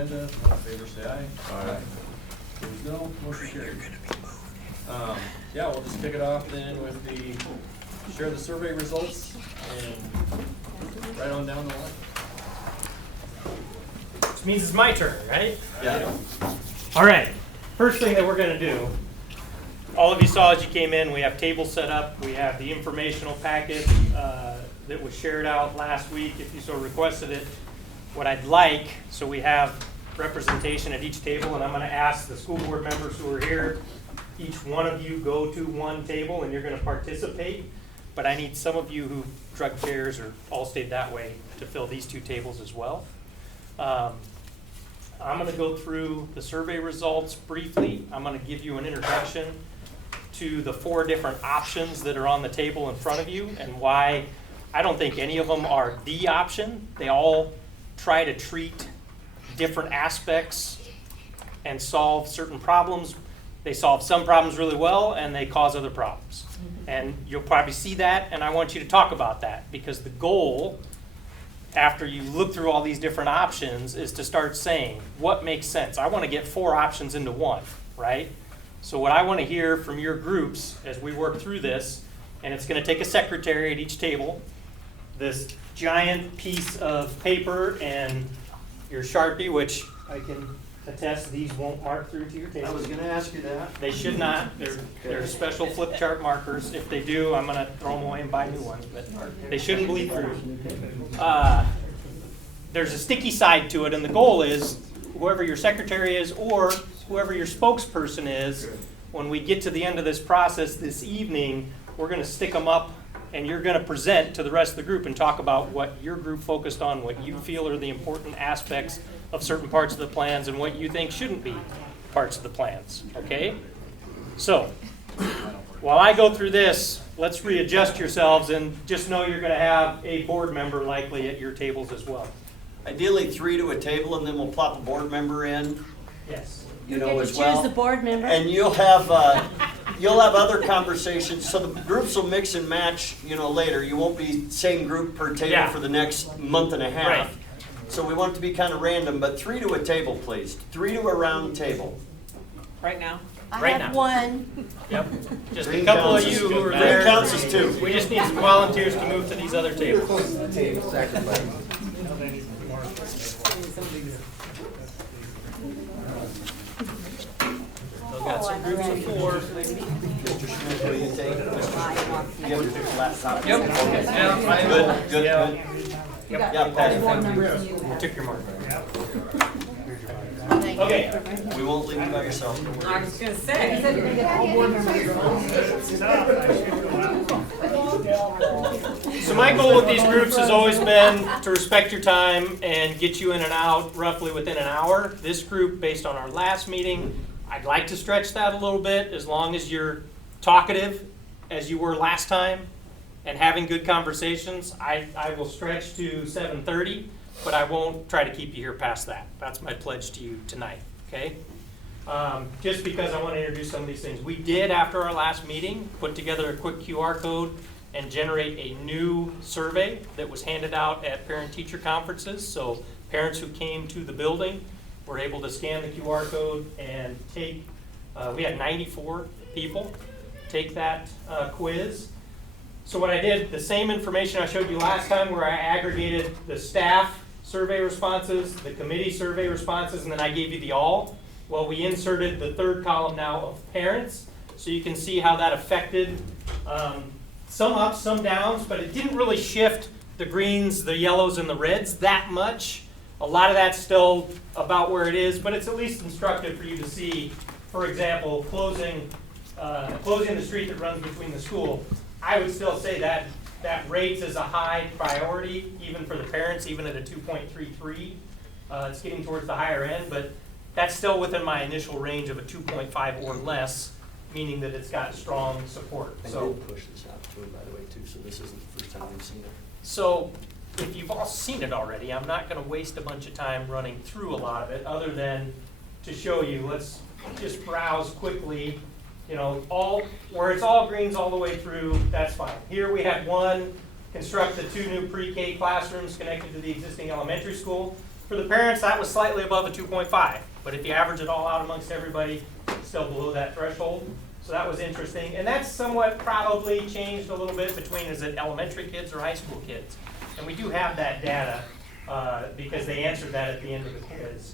agenda. All in favor, say aye. Aye. Opposed, no. Motion carried. Yeah, we'll just kick it off then with share the survey results and right on down the line. Which means it's my turn, right? Yeah. All right. First thing that we're going to do, all of you saw as you came in, we have tables set up. We have the informational packet that was shared out last week, if you so requested it. What I'd like, so we have representation at each table, and I'm going to ask the school board members who are here, each one of you go to one table and you're going to participate. But I need some of you who drug chairs or all stayed that way to fill these two tables as well. I'm going to go through the survey results briefly. I'm going to give you an introduction to the 4 different options that are on the table in front of you and why I don't think any of them are the option. They all try to treat different aspects and solve certain problems. They solve some problems really well and they cause other problems. And you'll probably see that, and I want you to talk about that because the goal, after you look through all these different options, is to start saying what makes sense. I want to get 4 options into one, right? So what I want to hear from your groups as we work through this, and it's going to take a secretary at each table, this giant piece of paper and your Sharpie, which I can attest these won't mark through to your table. I was going to ask you that. They should not. They're special flip chart markers. If they do, I'm going to throw them away and buy new ones, but they shouldn't bleed through. There's a sticky side to it, and the goal is whoever your secretary is or whoever your spokesperson is, when we get to the end of this process this evening, we're going to stick them up and you're going to present to the rest of the group and talk about what your group focused on, what you feel are the important aspects of certain parts of the plans and what you think shouldn't be parts of the plans, okay? So, while I go through this, let's readjust yourselves and just know you're going to have a board member likely at your tables as well. Ideally 3 to a table, and then we'll plop a board member in. Yes. You know, get as to well. choose the board member. And you'll have other conversations, so the groups will mix and match, you know, later. You won't be same group per table Yeah. for the next month and a half. Right. So we want it to be kind of random, but 3 to a table, please. 3 to a round table. Right now. I right have now. one. Yep. Just a Green couple of counts you as- who are green there. counts as 2. We just need some volunteers to move to these other tables. We've got some groups of 4. Mr. Schmidt, will you take? You have your laptop? Yep. Okay. Yeah. Good, good, Yeah. good. Yep. Yeah, Patty, thank you. Took your mark. Okay. We won't leave you by yourself. Don't worry. I was gonna say. So my goal with these groups has always been to respect your time and get you in and out roughly within an hour. This group, based on our last meeting, I'd like to stretch that a little bit as long as you're talkative as you were last time and having good conversations. I will stretch to 7:30, but I won't try to keep you here past that. That's my pledge to you tonight, okay? Just because I want to introduce some of these things. We did, after our last meeting, put together a quick QR code and generate a new survey that was handed out at parent-teacher conferences. So parents who came to the building were able to scan the QR code and take, we had 94 people take that quiz. So what I did, the same information I showed you last time where I aggregated the staff survey responses, the committee survey responses, and then I gave you the all. Well, we inserted the 3rd column now of parents, so you can see how that affected some ups, some downs, but it didn't really shift the greens, the yellows, and the reds that much. A lot of that's still about where it is, but it's at least instructive for you to see, for example, closing the street that runs between the school. I would still say that rates as a high priority, even for the parents, even at a 2.33. It's getting towards the higher end, but that's still within my initial range of a 2.5 or less, meaning that it's got strong support. I So, did push this out to him, by the way, too, so this isn't the first time we've seen it. so if you've all seen it already, I'm not going to waste a bunch of time running through a lot of it, other than to show you. Let's just browse quickly. You know, where it's all greens all the way through, that's fine. Here we had one, construct the 2 new pre-K classrooms connected to the existing elementary school. For the parents, that was slightly above a 2.5, but if you average it all out amongst everybody, still below that threshold. So that was interesting, and that's somewhat probably changed a little bit between, is it elementary kids or high school kids? And we do have that data because they answered that at the end of the quiz.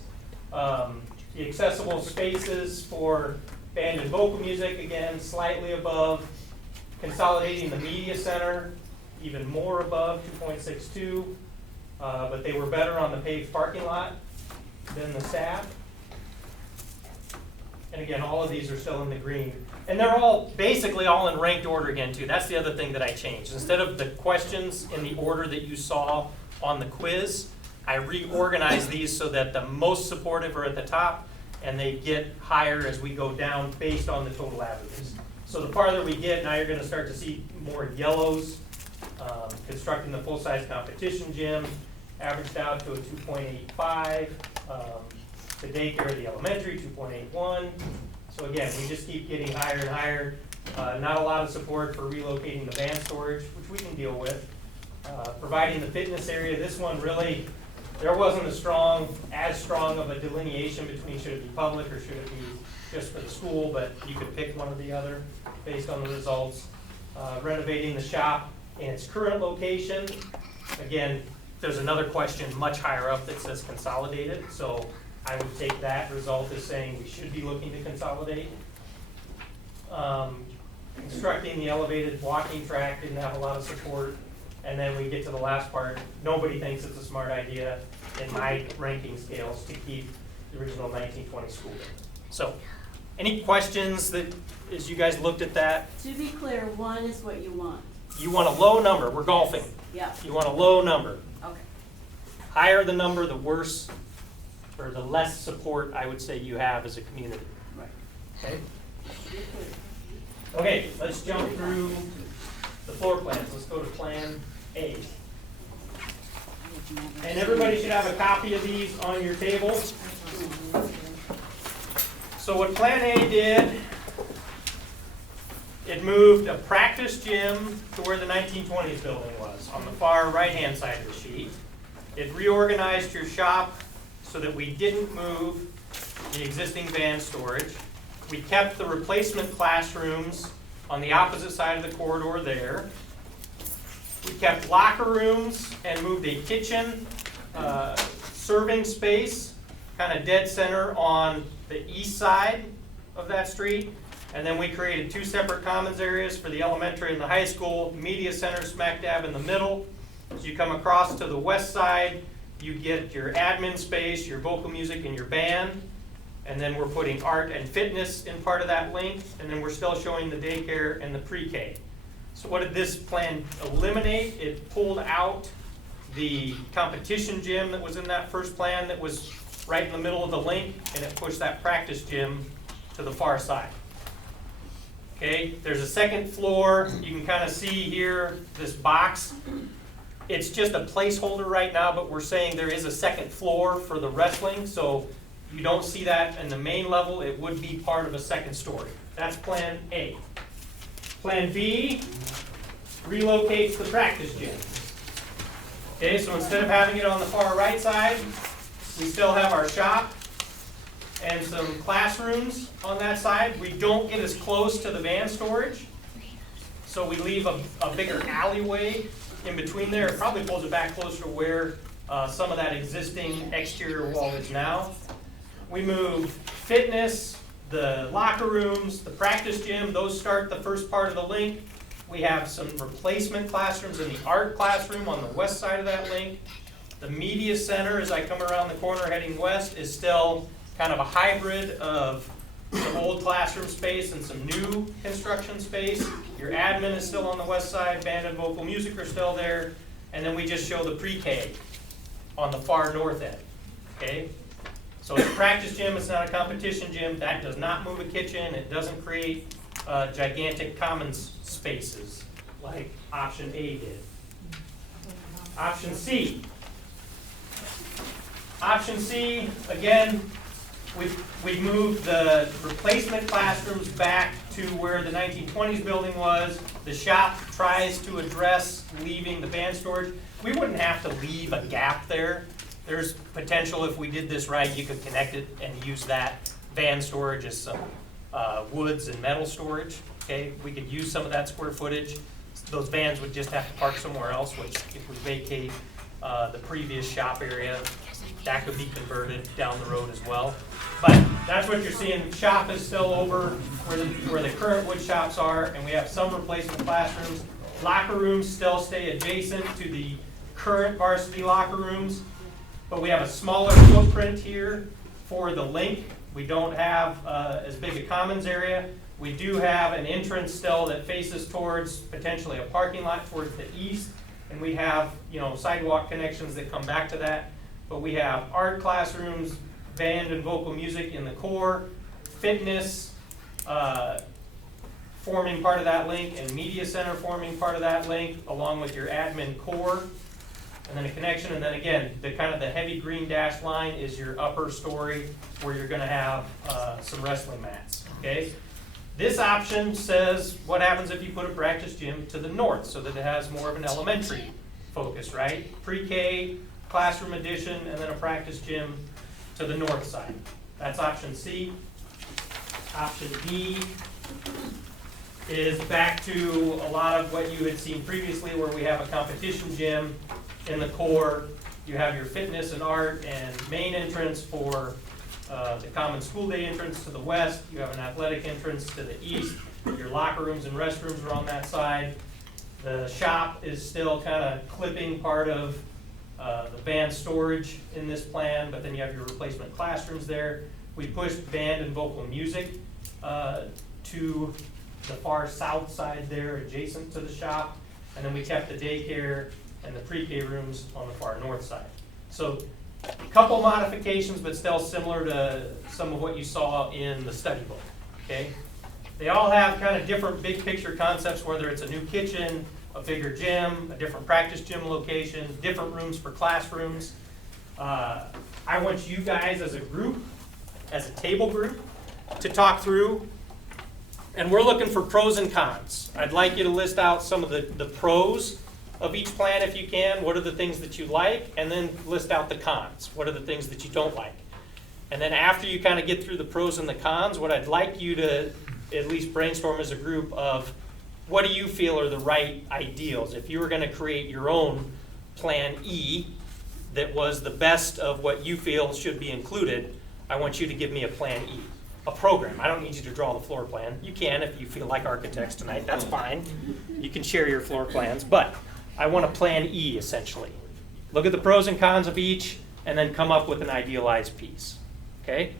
The accessible spaces for band and vocal music, again, slightly above. Consolidating the media center, even more above, 2.62. But they were better on the paved parking lot than the staff. And again, all of these are still in the green. And they're all, basically all in ranked order again too. That's the other thing that I changed. Instead of the questions in the order that you saw on the quiz, I reorganized these so that the most supportive are at the top and they get higher as we go down based on the total averages. So the farther we get, now you're gonna start to see more yellows. Constructing the full-size competition gym, averaged out to a 2.85. The daycare, the elementary, 2.81. So again, we just keep getting higher and higher. Not a lot of support for relocating the van storage, which we can deal with. Providing the fitness area, this one really, there wasn't as strong of a delineation between should it be public or should it be just for the school, but you could pick one or the other based on the results. Renovating the shop in its current location. Again, there's another question much higher up that says consolidated, so I would take that result as saying we should be looking to consolidate. Constructing the elevated walking track didn't have a lot of support. And then we get to the last part. Nobody thinks it's a smart idea in my ranking scales to keep the original 1920 school building. So, any questions that, as you guys looked at that? To be clear, 1 is what you want. You want a low number. We're golfing. Yeah. You want a low number. Okay. Higher the number, the worse, or the less support I would say you have as a community. Right. Okay? You're clear. Okay, let's jump through the floor plans. Let's go to Plan A. And everybody should have a copy of these on your table. So what Plan A did, it moved a practice gym to where the 1920s building was, on the far right-hand side of the sheet. It reorganized your shop so that we didn't move the existing van storage. We kept the replacement classrooms on the opposite side of the corridor there. We kept locker rooms and moved a kitchen, serving space, kind of dead center on the east side of that street. And then we created 2 separate commons areas for the elementary and the high school, media center smack dab in the middle. As you come across to the west side, you get your admin space, your vocal music, and your band. And then we're putting art and fitness in part of that link, and then we're still showing the daycare and the pre-K. So what did this plan eliminate? It pulled out the competition gym that was in that first plan that was right in the middle of the link, and it pushed that practice gym to the far side. Okay, there's a second floor. You can kind of see here this box. It's just a placeholder right now, but we're saying there is a second floor for the wrestling, so you don't see that in the main level. It would be part of a second story. That's Plan A. Plan B relocates the practice gym. Okay, so instead of having it on the far right side, we still have our shop and some classrooms on that side. We don't get as close to the van storage, so we leave a bigger alleyway in between there. It probably pulls it back closer to where some of that existing exterior wall is now. We move fitness, the locker rooms, the practice gym. Those start the first part of the link. We have some replacement classrooms in the art classroom on the west side of that link. The media center, as I come around the corner heading west, is still kind of a hybrid of some old classroom space and some new construction space. Your admin is still on the west side, band and vocal music are still there, and then we just show the pre-K on the far north end, okay? So it's a practice gym, it's not a competition gym. That does not move a kitchen, it doesn't create gigantic commons spaces like option A did. Option C. Option C, again, we've moved the replacement classrooms back to where the 1920s building was. The shop tries to address leaving the van storage. We wouldn't have to leave a gap there There's potential if we did this right, you could connect it and use that van storage as some woods and metal storage. Okay, we could use some of that square footage. Those vans would just have to park somewhere else, which if we vacate the previous shop area, that could be converted down the road as well. But that's what you're seeing. Shop is still over where the current wood shops are, and we have some replacement classrooms. Locker rooms still stay adjacent to the current varsity locker rooms, but we have a smaller footprint here for the link. We don't have as big a commons area. We do have an entrance still that faces towards potentially a parking lot towards the east, and we have, you know, sidewalk connections that come back to that. But we have art classrooms, band and vocal music in the core, fitness forming part of that link, and media center forming part of that link, along with your admin core, and then a connection. And then again, the kind of the heavy green dashed line is your upper story where you're going to have some wrestling mats. Okay. This option says what happens if you put a practice gym to the north, so that it has more of an elementary focus, right? Pre-K, classroom addition, and then a practice gym to the north side. That's option C. Option D is back to a lot of what you had seen previously, where we have a competition gym in the core. You have your fitness and art and main entrance for the common school day entrance to the west. You have an athletic entrance to the east. Your locker rooms and restrooms are on that side. The shop is still kind of clipping part of the band storage in this plan, but then you have your replacement classrooms there. We pushed band and vocal music to the far south side there, adjacent to the shop, and then we kept the daycare and the pre-K rooms on the far north side. So a couple modifications, but still similar to some of what you saw in the study book, okay? They all have kind of different big picture concepts, whether it's a new kitchen, a bigger gym, a different practice gym location, different rooms for classrooms. I want you guys as a group, as a table group, to talk through, and we're looking for pros and cons. I'd like you to list out some of the pros of each plan if you can. What are the things that you like? And then list out the cons. What are the things that you don't like? And then after you kind of get through the pros and the cons, what I'd like you to at least brainstorm as a group of what do you feel are the right ideals? If you were going to create your own plan E that was the best of what you feel should be included, I want you to give me a plan E, a program. I don't need you to draw the floor plan. You can if you feel like architects tonight, that's fine. You can share your floor plans, but I want a plan E essentially. Look at the pros and cons of each and then come up with an idealized piece, okay?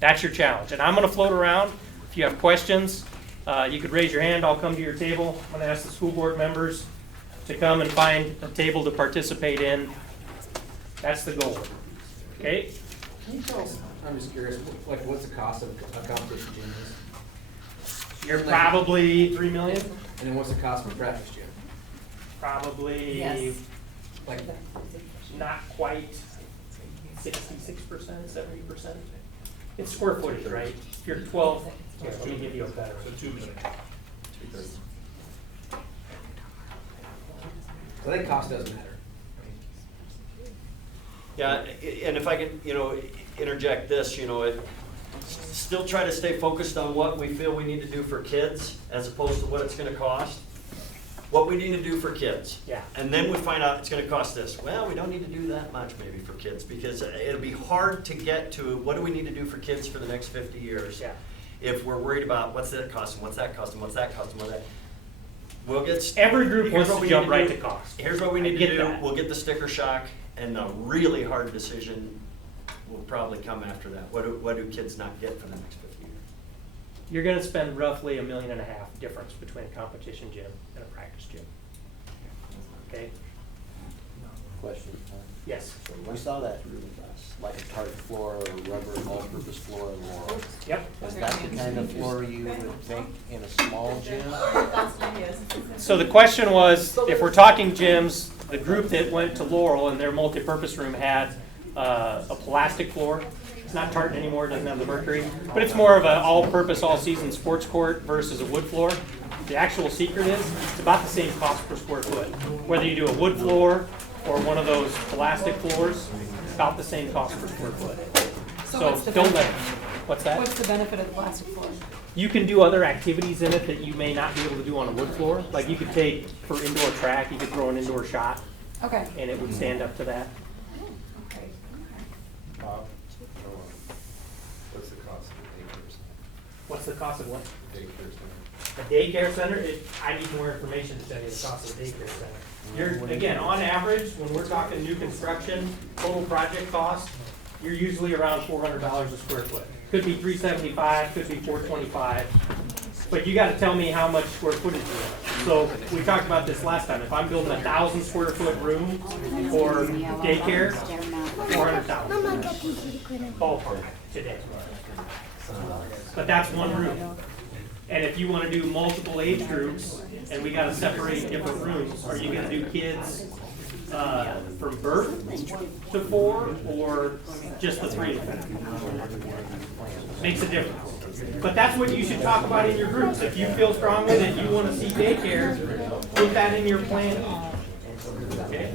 That's your challenge. And I'm going to float around. If you have questions, you could raise your hand. I'll come to your table. I'm going to ask the school board members to come and find a table to participate in. That's the goal, okay? Can you tell us, I'm just curious, like what's the cost of a competition gym is? You're probably $3 million. And then what's the cost of a practice gym? Probably Yes. Like, not quite 66%, 70%. It's square footage, right? If you're 12, here, let me give you a better. So 2 million. so I think cost does matter. Yeah, and if I can, interject this, still try to stay focused on what we feel we need to do for kids as opposed to what it's gonna cost. What we need to do for kids. Yeah. And then we find out it's gonna cost this. Well, we don't need to do that much maybe for kids because it'll be hard to get to what do we need to do for kids for the next 50 years. Yeah. If we're worried about what's that cost and what's that cost and what's that cost and what's that. We'll get. Every group here's wants what to we jump need right do. to cost. Here's what we I need to get do. that. We'll get the sticker shock, and the really hard decision will probably come after that. What do kids not get for the next 50 years? You're gonna spend roughly $1.5 million difference between a competition gym and a practice gym. Okay? Question. Yes. We saw that, like a tartan floor or a rubber all-purpose floor in Laurel. Yep. Is that the kind of floor you would think in a small gym? So the question was, if we're talking gyms, the group that went to Laurel and their multi-purpose room had a plastic floor. It's not tartan anymore, it doesn't have the mercury, but it's more of an all-purpose, all-season sports court versus a wood floor. The actual secret is, it's about the same cost per square foot. Whether you do a wood floor or one of those plastic floors, about the same cost per square foot. So So what's the don't let, benefit? what's that? What's the benefit of the plastic floor? You can do other activities in it that you may not be able to do on a wood floor. Like you could take, for indoor track, you could throw an indoor shot Okay. and it would stand up to that. Okay. What's the cost of the daycare center? What's the cost of what? Daycare center. A daycare center, I need more information to tell you the cost of a daycare center. You're, again, on average, when we're talking new construction, total project cost, you're usually around $400 a square foot. Could be $375, could be $425, but you gotta tell me how much square footage you want. So, we talked about this last time, if I'm building 1,000 square foot room for daycare, 400,000. Ballpark today. But that's one room. And if you wanna do multiple age groups, and we gotta separate different rooms, are you gonna do kids, from birth to 4, or just the 3 of them? Makes a difference. But that's what you should talk about in your groups. If you feel strongly that you wanna see daycare, put that in your plan. Okay?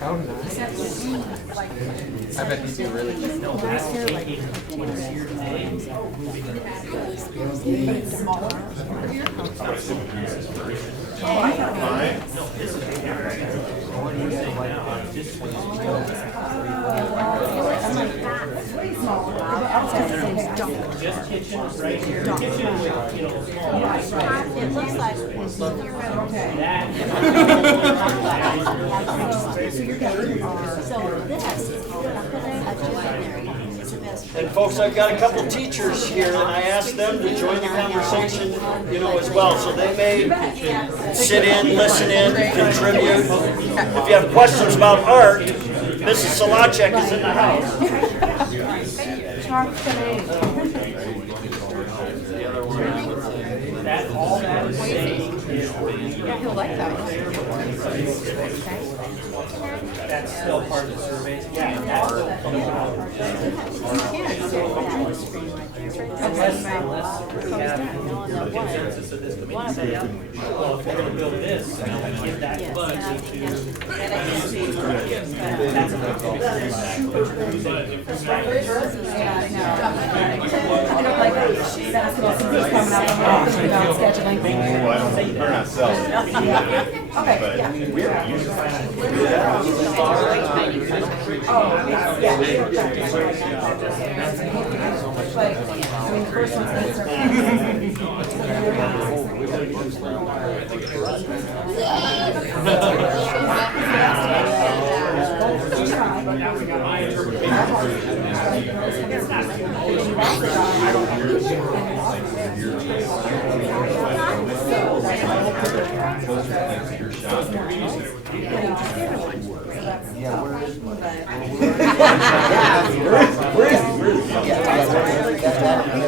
How nice. I bet he'd be really. No, that's taking what's here today. No, this is what we're saying now. This just kitchen right here. Kitchen with, you know, small. It looks like That. so this is a best. And folks, I've got a couple teachers here, and I asked them to join the conversation, you know, as well. So they may sit in, listen in, contribute. If you have questions about art, Mrs. Solacek is in the house. That, all that is saying is He'll like that. that's still part of the survey. Yeah, that still comes out. Unless we have the consensus of this committee saying, well, if we're gonna build this, give that budget I don't like that. Basketball season's coming up. I'm thinking about scheduling. We're not selling. Okay, yeah. But, I mean, the first one's gonna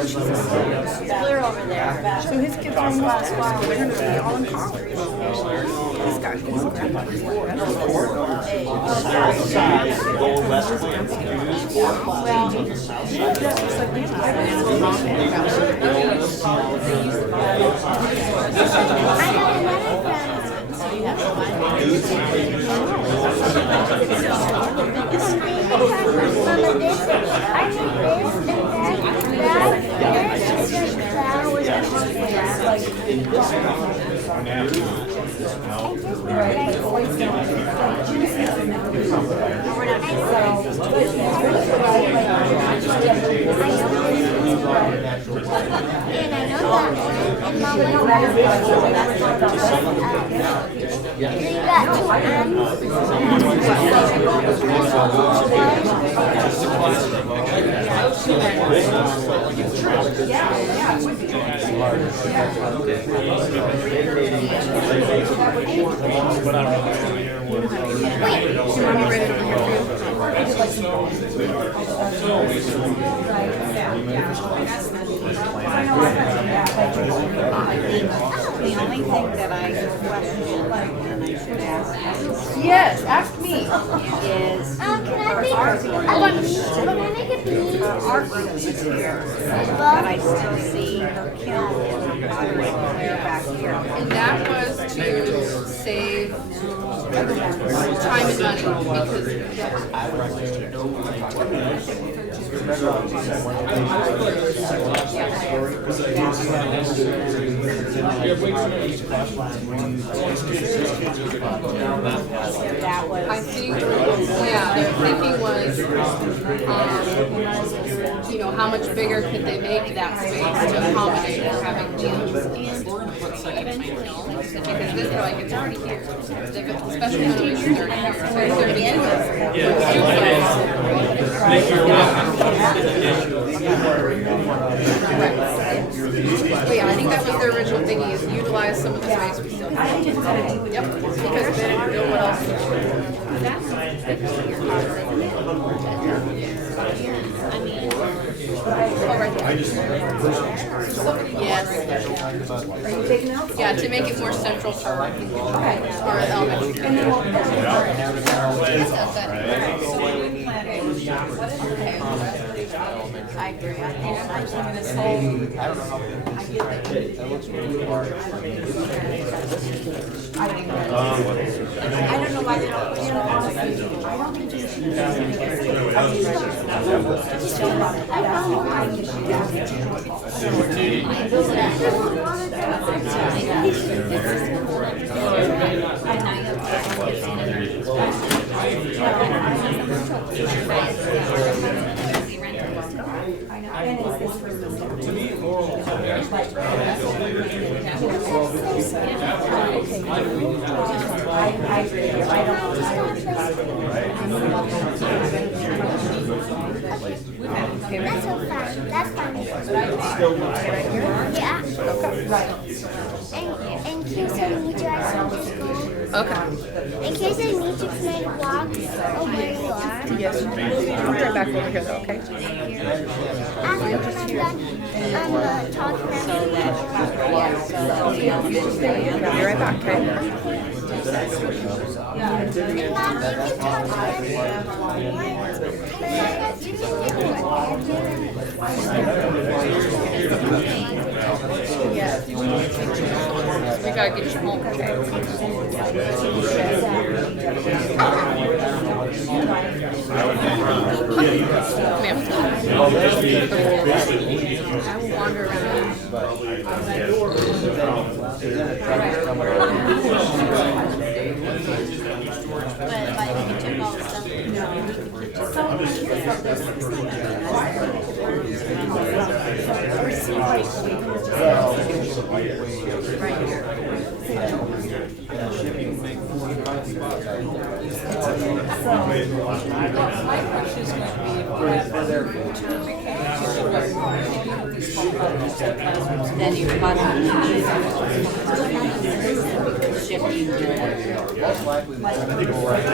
Clear over there. So his kids are in class, wow, they're gonna be all in college. This guy gets The only thing that I question, and I should ask, Yes, ask me. is Can I make a bee? our group is here, but I still see her kiln in the pottery clear back here. And that was to save time and money I think, yeah, their thinking was, you know, how much bigger could they make that space to accommodate for having gyms? Because this, they're like, it's already here, especially when it was 30 years. So it's 30 But yeah, I think that was their original thinking, is utilize some of the space we still have. Yep, because they didn't know what else to do. Oh, right there. Yes. Are you taking notes? Yeah, to make it more central for our elementary. I agree. I'm thinking this whole. I don't know how big this is. That looks really large. I don't know why they don't. You know, honestly, I don't think you should. To me, moral. I agree. I don't. That's so fun. That's fun. Yeah. In case I need you, I can just go. Okay. In case I need you, can I walk where you are? Yes. I'll be right back over here though, okay? After I'm done, talking I'll be right back, okay? Mom, you can talk We gotta get you home, okay? Ma'am. I will wander around. But like, if you took all the stuff. Then you run shifting Most likely, they're gonna go right.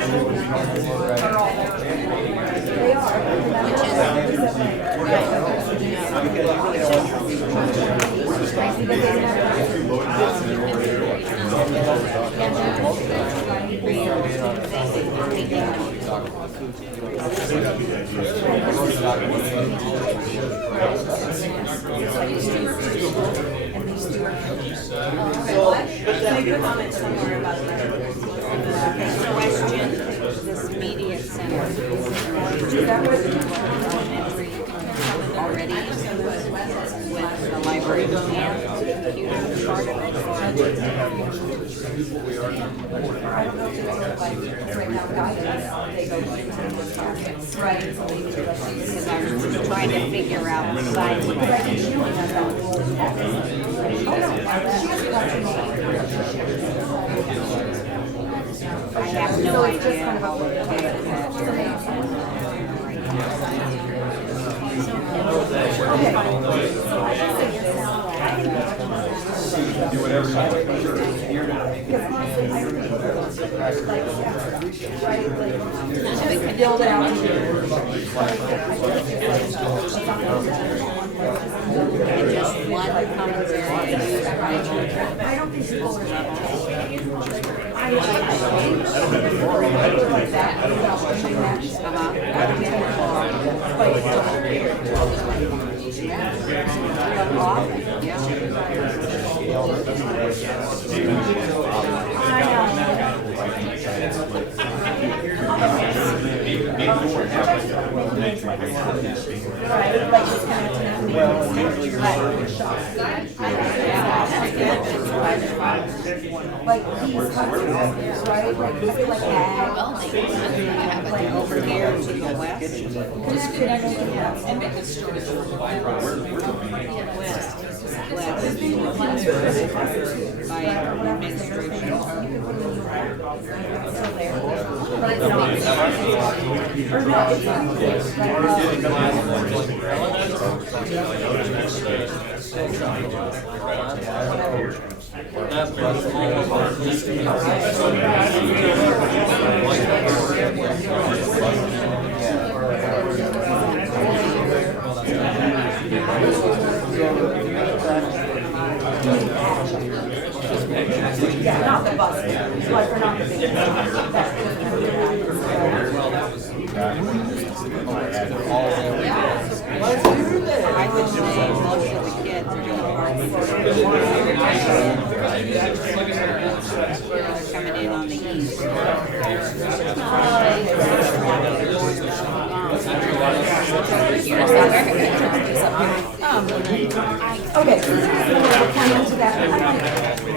question this media center already with the library and computer part of it. I don't know if it's like right now guidance, they go into targets. Right. Because I'm trying to figure out I have no idea how we're going to do that. Do whatever you want. Sure. You're gonna make it. Build it out. Just one common area. I don't think people Yeah. makes like sense. Right, like just kind of like these customers, right, like I feel like ag, like Over here to the west. and make it straight. West. By administration. Yeah, not the bus, like for not the big. I would say most of the kids are doing they're coming in on the east. Okay, so we'll come into that.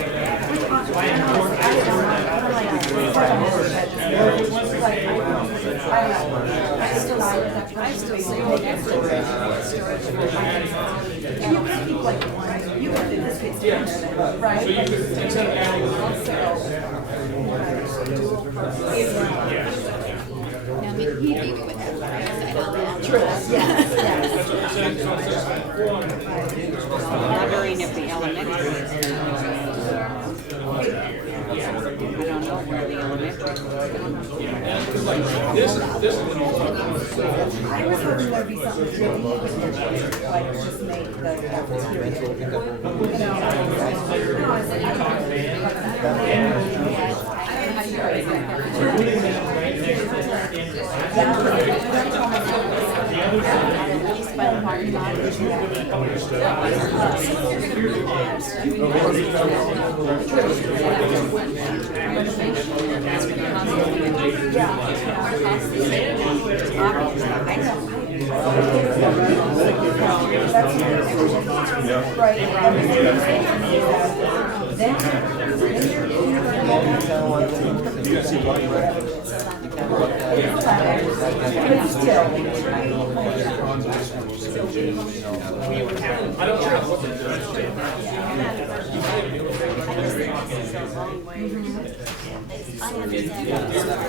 Right? So you could, instead of adding Now, maybe would have the right side on that. True, yes. I'm wondering if the elementary is I don't know where the elementary is. this is an I was hoping there'd be something to like just make the cafeteria.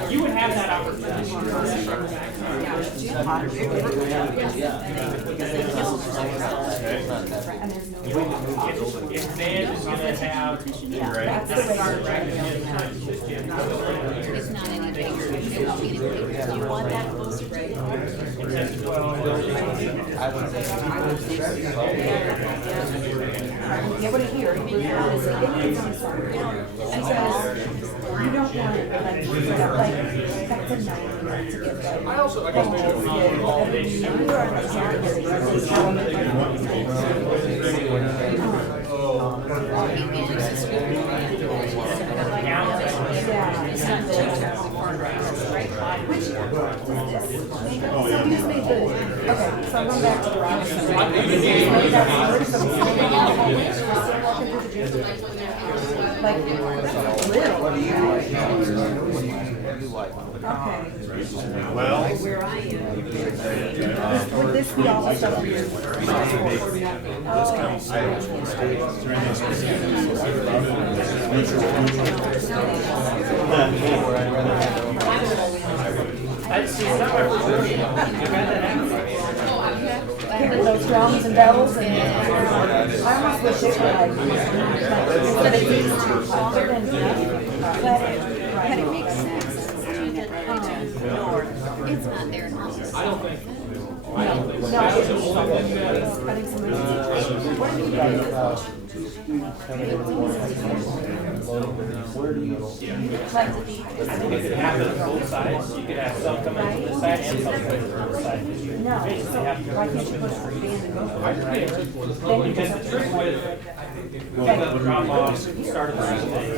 You would have that opportunity. If Van is going to have It's not any bigger. Do you want that closer to the Yeah, what I hear is it is on Saturday. She says, you don't want it like that's a 90 to get like. I also, like I mentioned, all day. Okay, so I'm going back to the rock. Like, little. What do you like? Okay. Well, Would this be all the stuff here? Those drums and bells and I almost wish it were like but it needs to be longer than But it makes sense. It's not there. I don't think. I think it could happen on both sides. You could have some coming from this side and some coming from this side. You basically have to go through the streets. Because the trick with pickup, drop off, start of the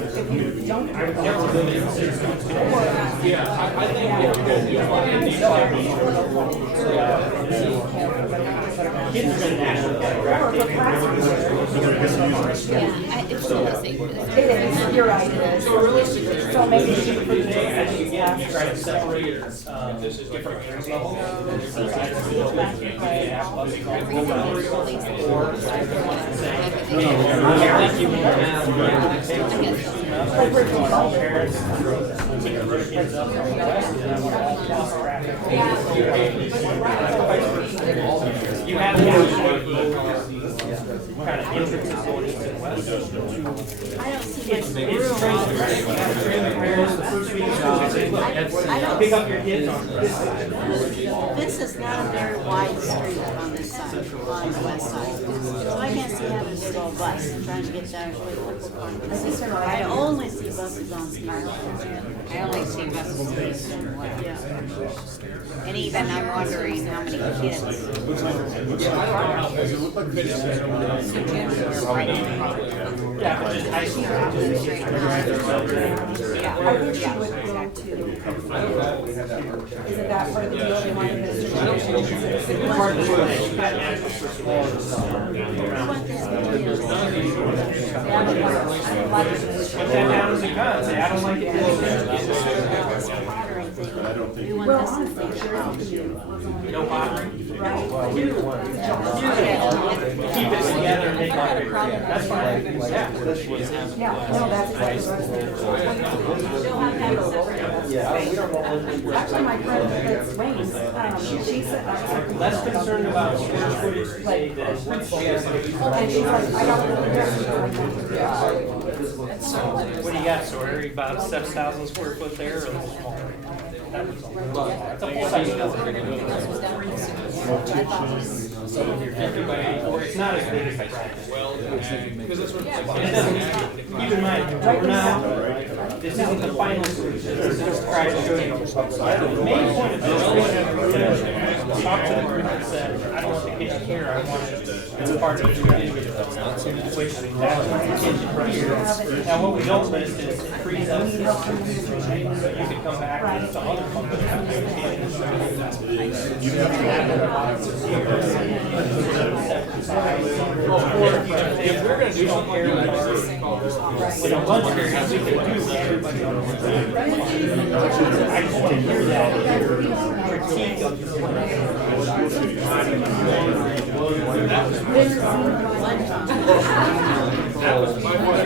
season, I would never limit it to 6 months. Yeah, I think Kids are gonna naturally gravitate towards It's still the same. It is, you're right, it is. So maybe. as you get, you try to separate different age levels. Different sides of the building. Like we're doing all Parents picking their kids up from the west and then lost traffic. You have the kind of entrances going east and west. I don't see It's much crazy, right? You have to train the parents the first week of school and say, look, pick up your kids on this side. This is not a very wide street on this side, on the west side. So I can't see having a big old bus trying to get down where people park. I only see buses on Scarlet. I only see buses east and west. And even I'm wondering how many kids. Yeah, but just high school. I wish you would go to, is it that part of the deal they want to visit? Put that down as a con, say, I don't like it. Well, honestly, sure. No pottery. Right. Keep it together and make it bigger. That's fine. Yeah. Yeah, no, that's exactly what actually, my friend that's Wayne's, she said, Less concerned about square footage today than. and she's like, I don't really care. What do you got, Sawyer? About 7,000 square foot there or a little smaller? It's a full size building. Or it's not as big as I practice. It doesn't, keep in mind, we're not, this isn't the final solution. This is just trying to show you. The main point of this was talk to the group and said, I don't want the kitchen here, I want it as part of the community. Which that's the kitchen right here. Now, what we don't list is freeze up. So you can come back with some other company. If we're gonna do some area, with a lunch area, we can do everybody on one side. I just want to hear that critique of the plan. That was my point.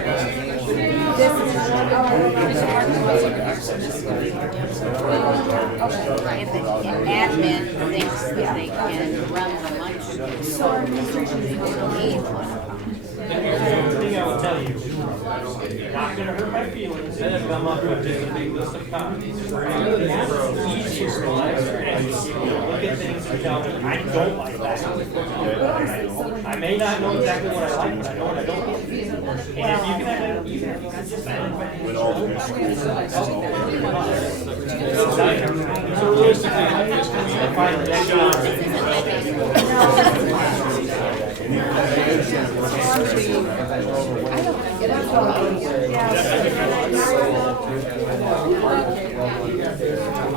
If the admin thinks that they can run the lunch, so they don't need one. The thing I will tell you, not gonna hurt my feelings, and come up with just a big list of comments. It's easier to relax and look at things and tell me, I don't like that. I may not know exactly what I like, but I know what I don't like. And if you can have that, even if you can just so realistically, find the next job.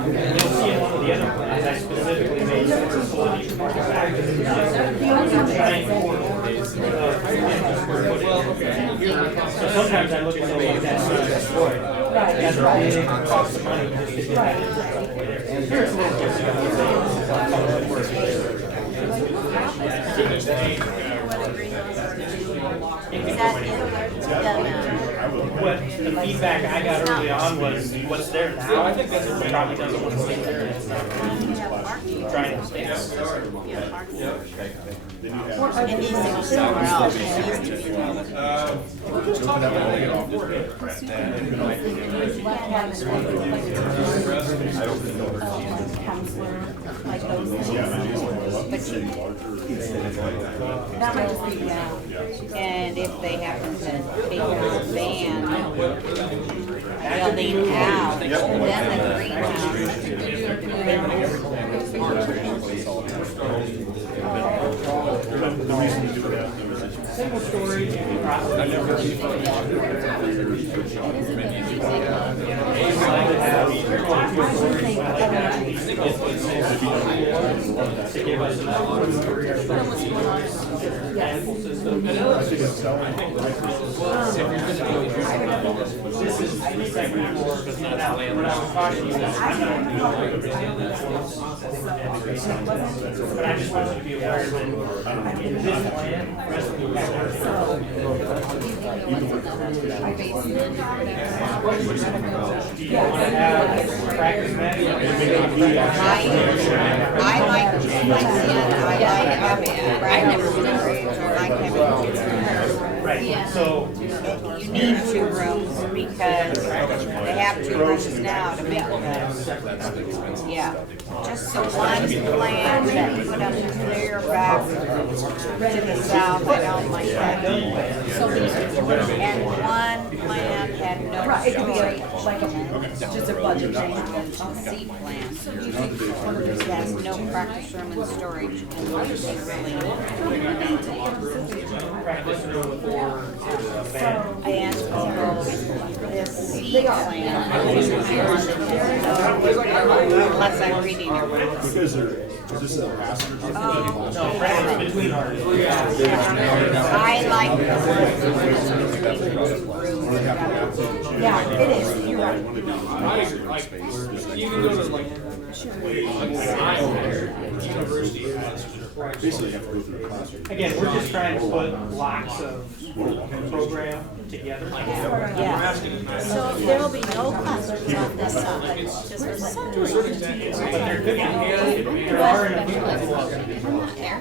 You'll see in one of the other plans, I specifically made the facility part of that. So sometimes I look at something like that, destroyed. As a big cost of money just to get that infrastructure there. Here's a little different. What the feedback I got early on was what's there now. I think that's what probably doesn't want to stay there. And it's not trying to stay there. It needs to go somewhere else. It needs to be we're just talking about it off. Counselor, like those things. That might just be, yeah. And if they happen to take out a van building out, then the Single story, this is the second floor, but now, what I'm talking about. But I just want you to be aware that in this plan, rest of the do you want to have practice match? I like having, I've never been in rooms, I like having. Right, so. You need 2 rooms because they have 2 rooms now to make it. Yeah, just so one plan that you put up clear back to the south, I don't like that. And one plan had no Right, it could be street. like a, just a budget change. C plan. It has no practice room and storage, and what is it really? Practice room for band. And so this C plan, unless I'm reading it wrong. Because they're, this is a passenger. No, practice between ours. I like the Yeah, it is, you're right. Even though it's like, university Basically, you have to go through the classroom. Again, we're just trying to put blocks of program together. Yeah. So there'll be no classrooms on this side, just for some reason. But there could be, there are in a few places.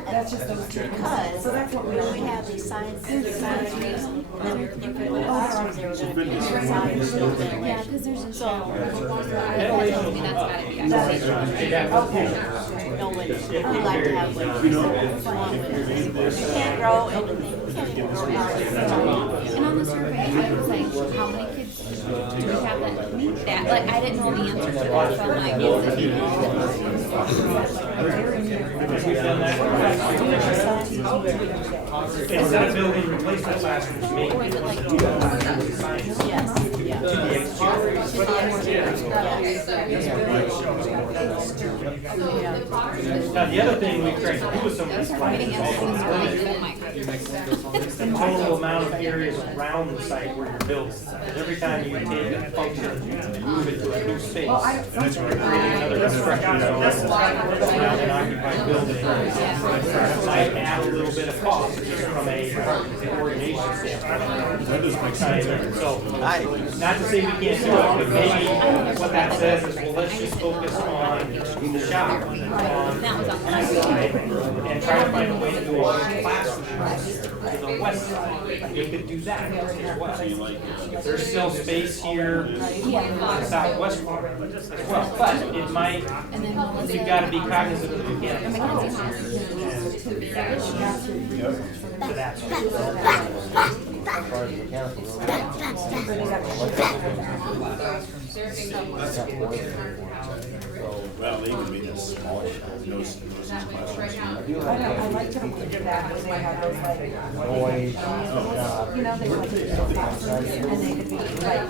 That's just those two. Because So that's what we when we have these signs, then we can put the classrooms, they were gonna be inside the building. Yeah, because there's a. So, no, when, we like to have like, you can't grow anything, you can't even grow anything. And on the survey, I was like, how many kids do we have that meet that? Like, I didn't know the answer to that, so I'm like, is it? We've done that. Instead of building replacement classrooms, maybe. Or is it like, Yes, yeah. Now, the other thing we tried to do with some of these plans is the total amount of areas around the site where you're building. Every time you take a function and move it to a new space, it's creating another structure around an occupied building. It might add a little bit of cost just from a coordination standpoint. That does make sense. So, not to say we can't do it, but maybe what that says is, well, let's just focus on the shop, on the east side, and try to find a way to do all the classrooms to the west side. You could do that as well. There's still space here in the southwest corner as well, but it might, you've got to be cognizant of the mechanics. To that. Well, they would be this small, those classrooms. I like to think of that when they have those like, you know, they like classrooms and they could be like,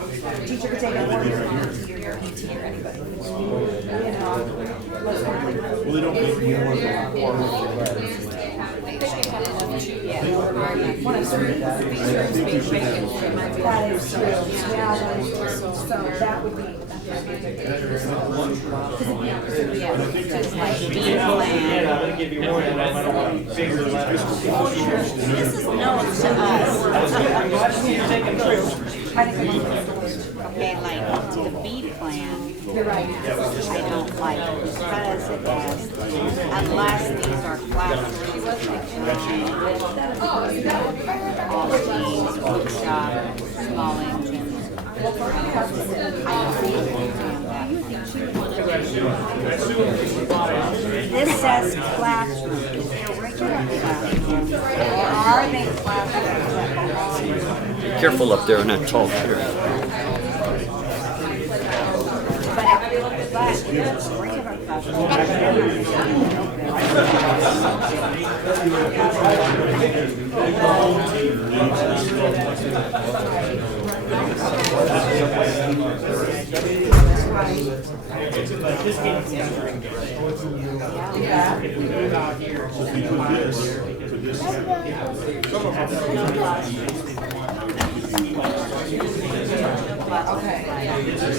teacher could take a one year to your PT or anybody. You know, Well, they don't make you one one of certain that is true. Yeah, that is true. So that would be. Again, I'm gonna give you warning, I don't want bigger letters. This is known to us. I'm glad to see you taking through. Okay, like the B plan, You're right. I don't like it because it has, unless these are classrooms, all these workshop, small engines. I don't think we can do that. This says classroom. Is it a regular classroom? Or are they classrooms that belong? Be careful up there on that tall pier. But it's a regular classroom.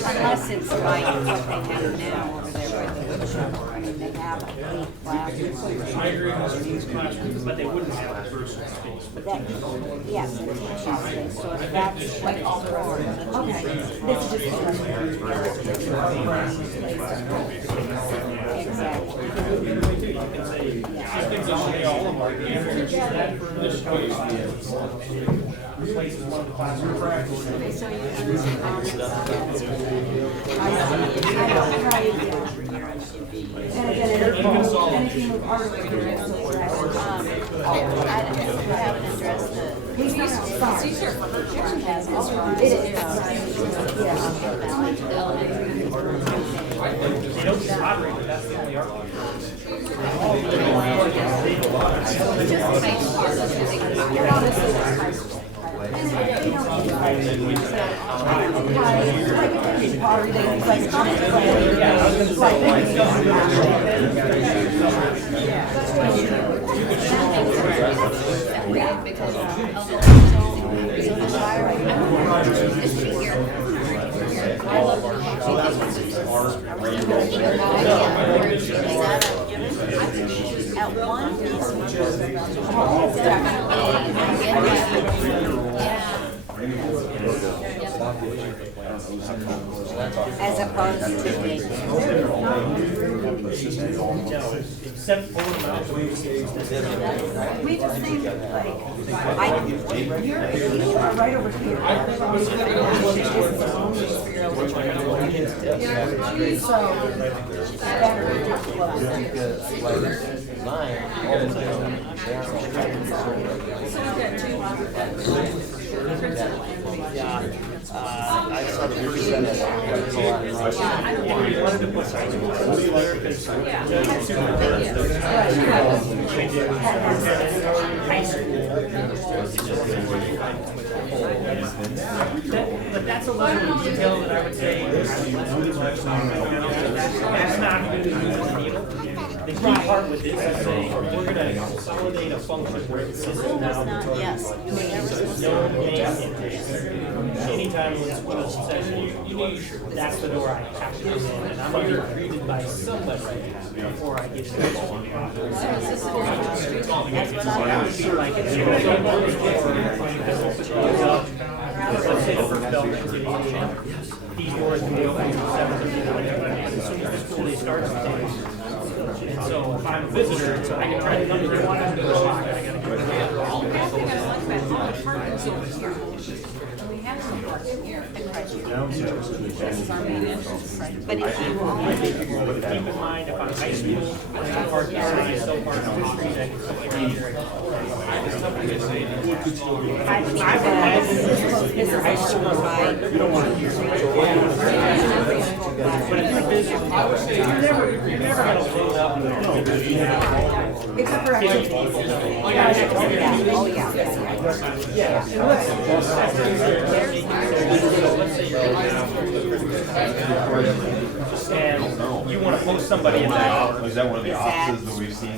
Unless it's like what they have now over there where the woodshop, right? They have a big classroom. I agree with these classrooms, but they wouldn't have a personal space. But that, yes, the teaching space, so if that's like all four. Okay, this is just. Exactly. All of our this choice replaces one of the classroom practices. So you can use comments. And again, anything with art. I haven't addressed the. He's not outside. It's easier for her to has all It is. Yeah. They don't do pottery, but that's the only art. At one piece, As opposed to the. Except for the amount We just think like, you are right over here. So, better to close. I saw the first set of But that's a level of detail that I would say that's not going to move the needle. The key part with this is saying we're going to consolidate a function where it says now. yes. No main intakes. Anytime when school says that's the door I have to come in, and I'm either greeted by somebody before I get to the office. That's what I That would be like if you open doors up, let's say the first bell rings at 8 a.m. These doors can be open from 7:30 to 9. As soon as the school day starts at 10. And so if I'm a visitor, I can try to come to the one and go, I gotta get One thing I like about all the apartments over here, and we have some parking here. This is our main entrance. But if you only, keep in mind if I'm high school, I can park here and I still park on the street, I can still park here. This is a certified. You don't want to use it. But if you're busy, you're never gonna load up. Except for actually. Oh, yeah. Yeah, and let's say you're and you want to post somebody in that. Is that one of the offices that we've seen?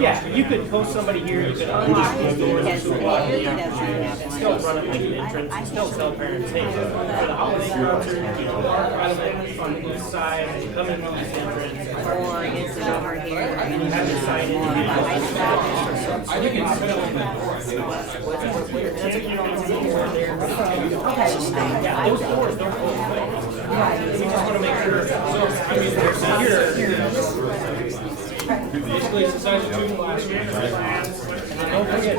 Yeah, you could post somebody here, you could unlock these doors, Yes, and walk in, it doesn't have and still run it like an entrance, and still tell parents, hey, for the holiday concert, you know, park right on the east side, come in through this entrance. Or is it over here? And you have to sign in. You can spell it. That's a, you don't see where they're. Yeah, those doors don't go away. We just want to make sure, so, I mean, there's here. Basically, it's the size of 2 classrooms. And don't forget,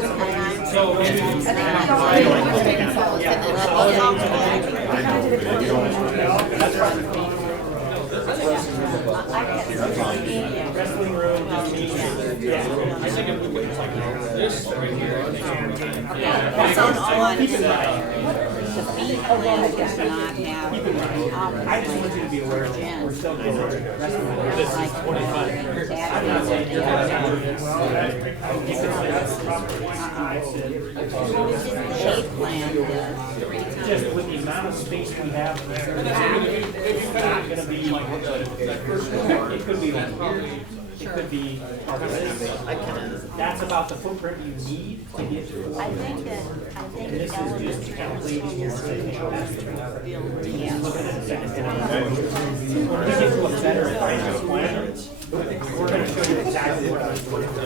so. That's right. Wrestling room, just me. Yeah. I think if we put like this right here. That's on keep in mind. The feet plan does not have. I just want you to be aware that we're still going to wrestling room. This is 25. I'm not saying you're going to have Shape plan does. just with the amount of space we have there, it's not going to be, it could be like here, it could be part of this. That's about the footprint you need to get to. I think that, And this is just kind of leading your initial estimate. Yeah. Look at it a second. When we get to a better final plan, we're going to show you exactly what I was putting on the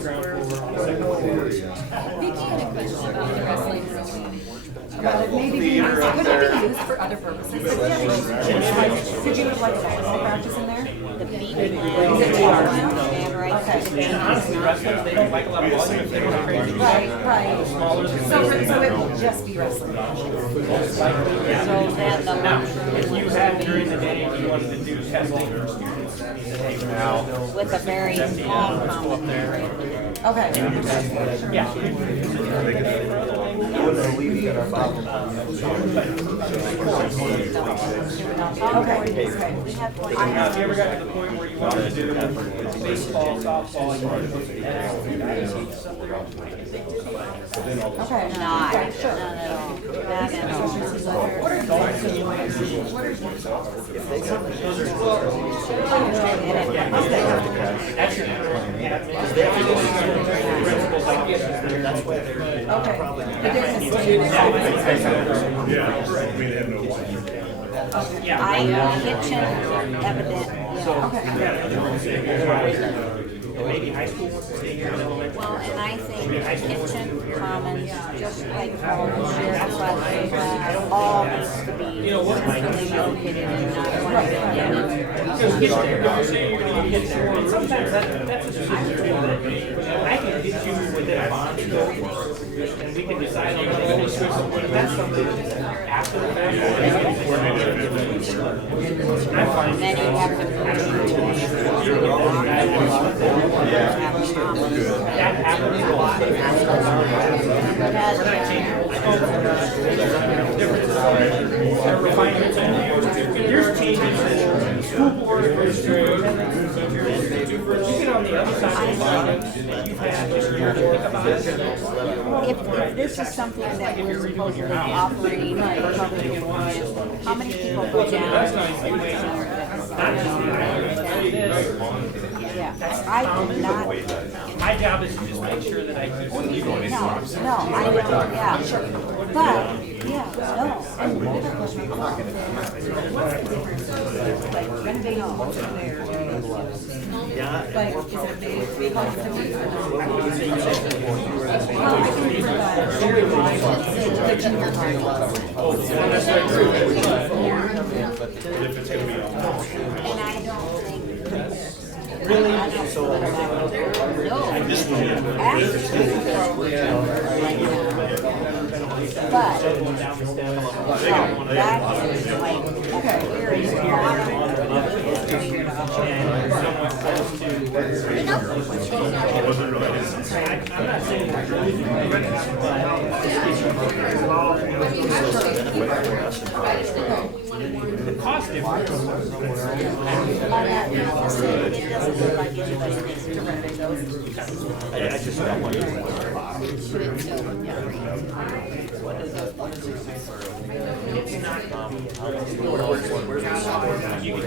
ground floor, on the second floor. Vicky had a question about the wrestling room. About it maybe being, could it be used for other purposes? Could you have like volleyball practice in there? The feet plan stand right there. And honestly, wrestlers, they don't like a lot of volume if they want to crazy. Right. So it will just be wrestling. So then now, if you had during the day, if you wanted to do testing for students, you said, hey, now, With a very small common area. Okay. yeah. Okay. Now, if you ever got to the point where you wanted to do baseball, softball, you wanted to do that, Okay. Not at all. Not at all. that's your principal's office. That's why they're Okay. But they're in the same. Kitchen evident. maybe high school wants to stay here in elementary. Well, and I think kitchen, commons, just like all the shared classrooms, all needs to be centrally located and not one building. And sometimes that's a decision that I can get you within a bond scope, and we can decide on whether to switch something. If that's something after the fact, I'm fine. Then you have to That happens a lot. We're not changing. Refinements. There's changes that school board, superintendents, teachers, you get on the other side of the line, you've had just years to think about it. if this is something that we're supposedly operating in public employment, how many people go down to the center? Yeah, I do not. My job is to just make sure that I keep. No, I don't, yeah, sure. But, yeah, no. And we have a question. What's the difference, like renovating homes there? Like, is it big, big homes that we and I don't think. Really? But that is like very bottom Somewhat close to. I'm not saying it's really the cost difference. It doesn't look like anybody needs to renovate those. I just don't want to. You could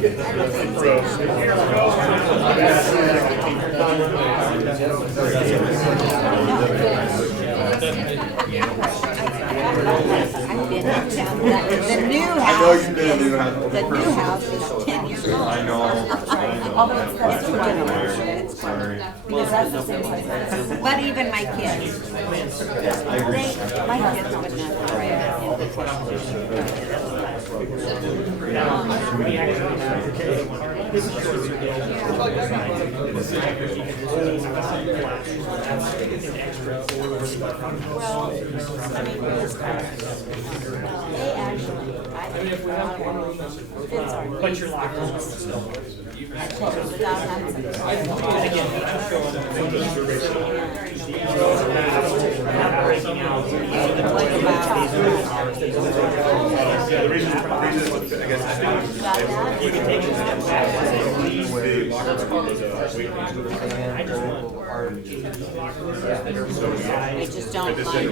get the I've been in town. The new house is 10 years old. Although it's that's two generations. Because that's the same size. But even my kids, my kids would not thrive in the We actually have, this is short circuit. Well, I mean, this class, they actually, I think, fits our But needs. you're locked on. Without having to. Breaking out. Yeah, the reason, I guess, Got that? You can take a step back. We just don't find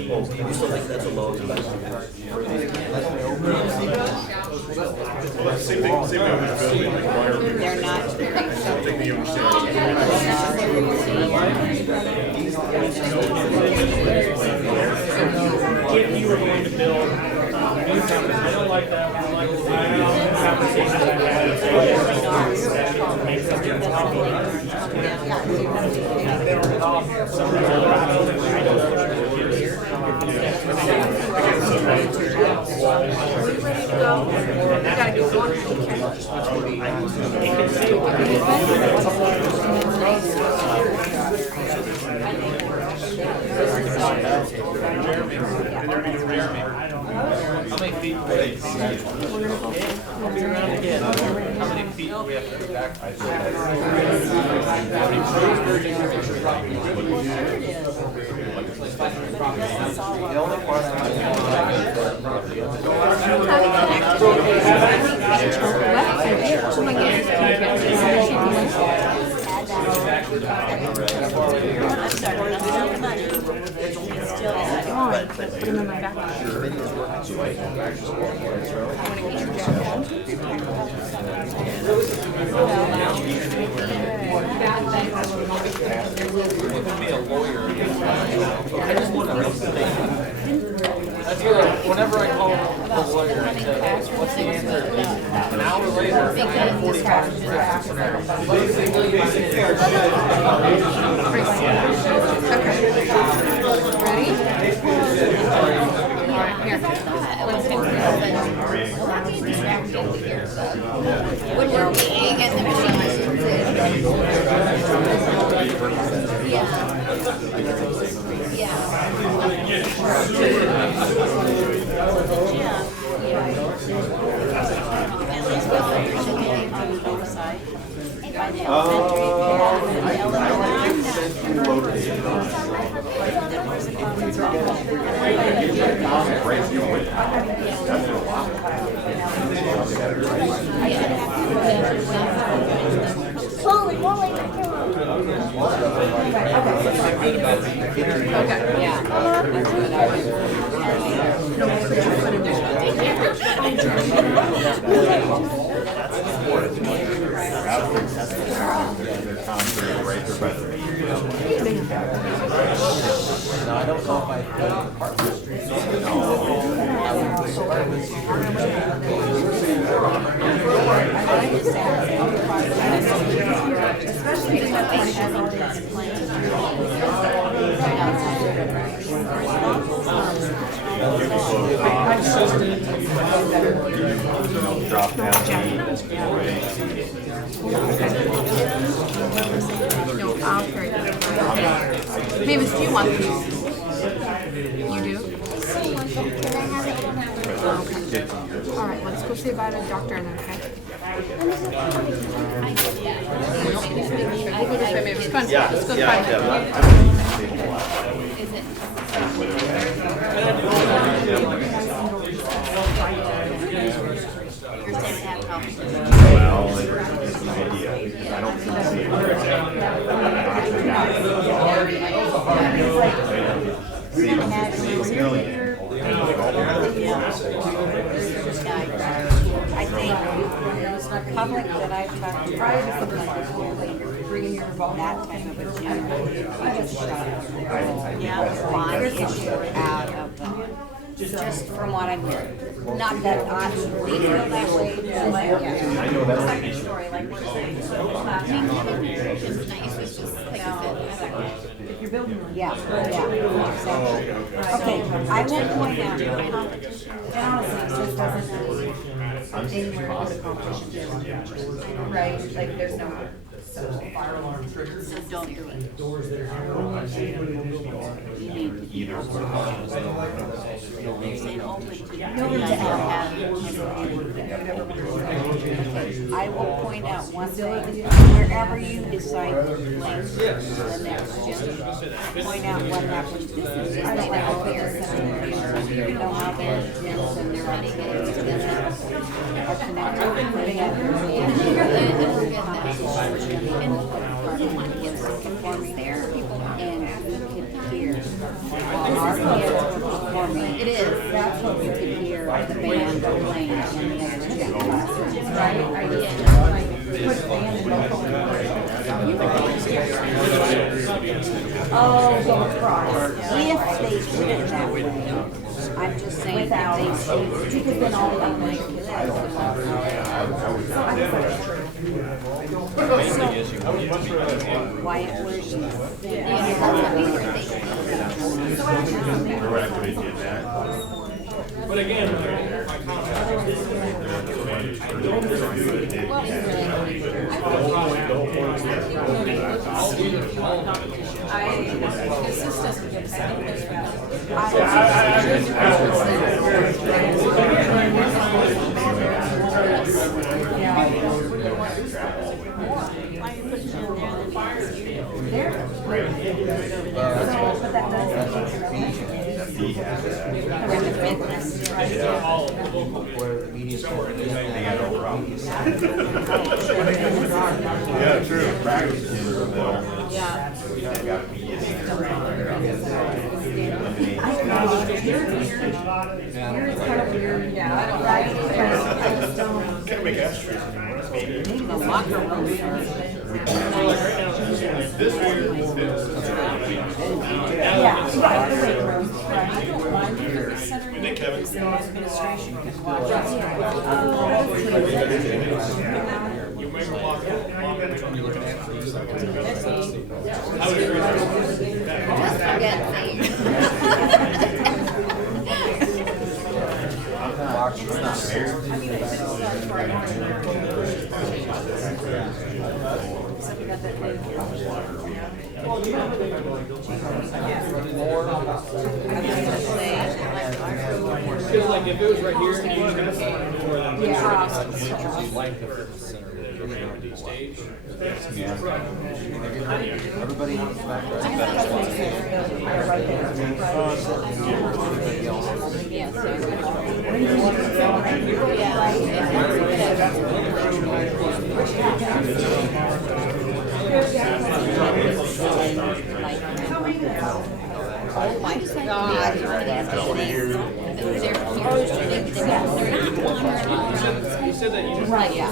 You still think that's a low? same thing with building, like wire. they're not very. Take the If you were going to build new campus, I don't like that. I don't like the conversations I've had. Make something How many feet? I'll be around again. How many feet do we have to go back? The only question I I'm sorry, I'm still money. Still. Put them in my backpack. Whenever I call the lawyer and say, what's the answer? An hour later, 45 Ready? Alright, here. Woodworking and the machines. At least we'll understand on the oversight. By the elementary, Holy moly. Okay. I don't know if especially if they have all these plans. Right Drop down. No, I'll carry that. Mavis, do you want these? You do? Alright, let's go say bye to the doctor and then, okay? We'll go this way, Mavis. Come on, let's go find it. Is it? You're saying have problems. Well, it's an idea, because I don't see I think public that I've talked to, like, bringing your that type of a gym, I just shut it. Yeah. One issue out of them. Just from what I'm hearing. Not that they feel that way, but yeah. I know that's an issue. Story, like we're saying. I mean, having there is nice, it's just, like I said, If you're building one. Yeah, exactly. Okay, I will point out, And honestly, it just doesn't anywhere near the competition. Right, like there's no, fire alarm triggers. So don't do it. You need to Either. stay open to I will point out one thing, wherever you decide to place the next gym, point out what happens. I don't like to hear, you know how there's gyms and they're on kids and then are connected, they have and you could hear, our kids were performing. it is. That's what you could hear the band playing in their gym classrooms, right? If they did it that way, I'm just saying that they should, because then all the other kids. Wyatt, where's your thing? Remember after they did that? But again, This doesn't get why you put it in there, then Yeah, true. Practice in the middle. yeah. Gotta be in Yeah, I don't like it. I just don't. Can't make ashtrays anymore. The locker rooms are This one, Yeah, right, the weight room, right. and then Kevin. Administration can watch us. Just forget things. because like if it was right here, you could have more than stage. Everybody wants back Oh my God. They're not wandering all around. You said that you just. Right, yeah.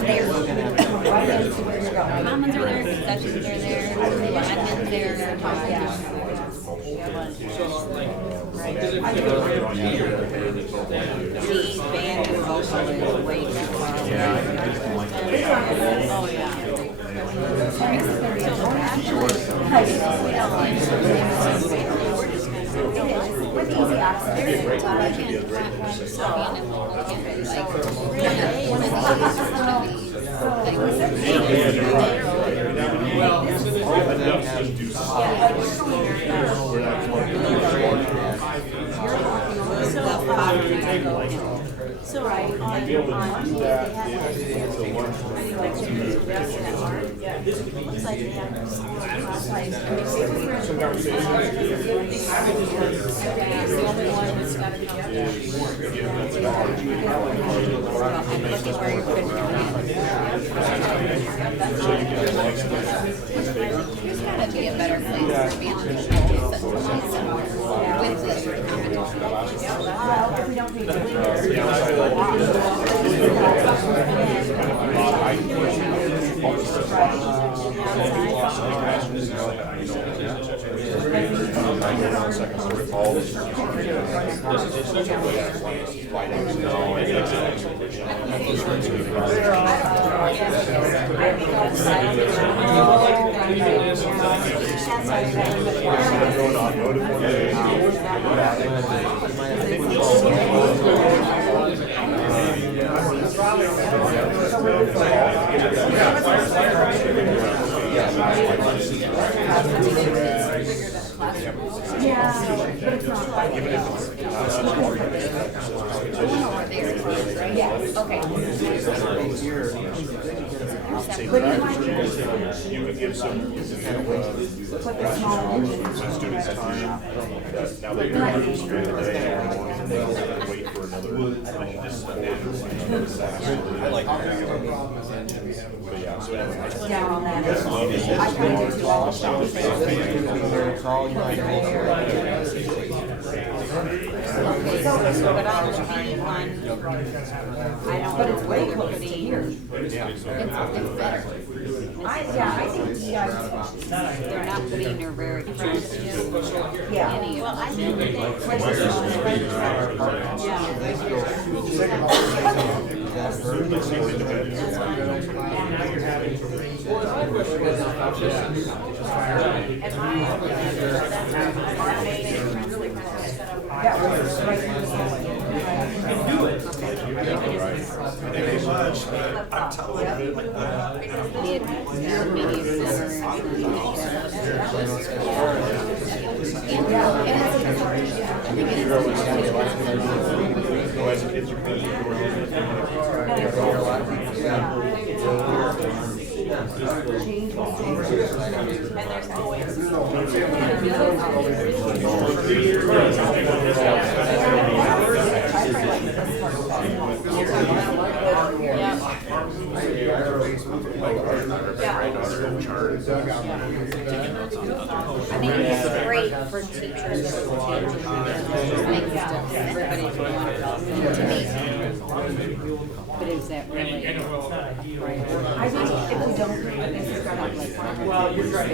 Commons are there, concessions are there, admins there, the band and vocal is way too far away. Oh, yeah. With easy access. So on they have looks like they have There's gotta be a better place for families to with this Well, if we don't need to leave all this. You could give some students time that now they can do straight today and then wait for another. I like that. But yeah, so anyway. Down on that. I kind of do all the stuff. But on the B one, I don't. But it's way close to here. It's better. I think They're not putting her very close to any Well, of I them. think I think it's great for teachers to make stuff to me. But is that really? I think if we don't, this is kind of like. Well, you're right.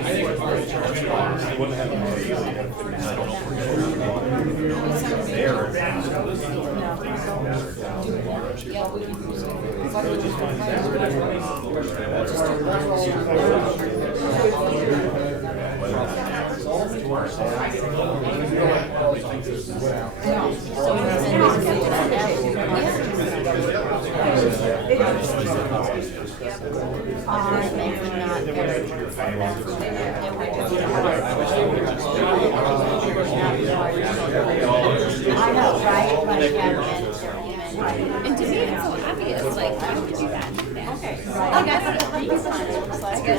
I know, right? Like, And to me, it's so obvious, like, why would you do that? Okay. Like, I don't know, you can find it, looks like it.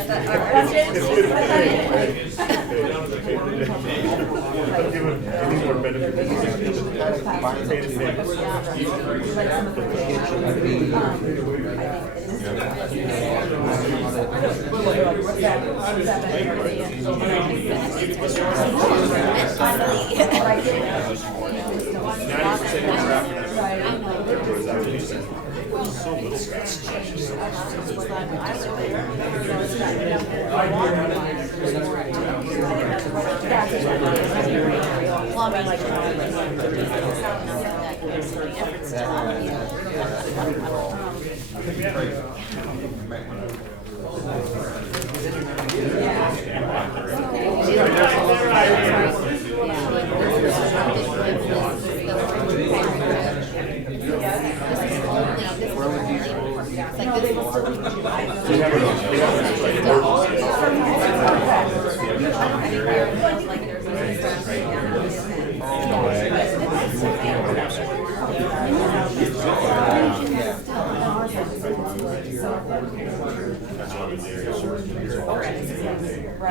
Any more benefits?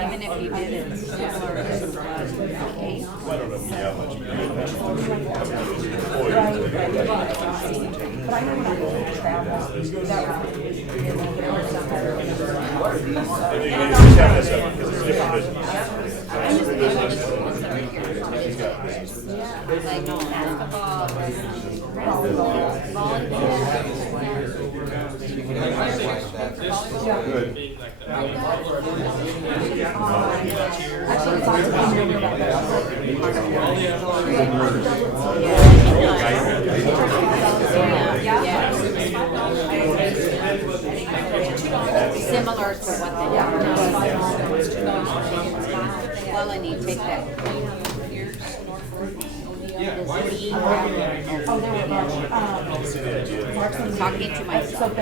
Even if you did it. Because it's different business. I know, basketball, similar to what they have now. Well, I need to take that. Talking to myself.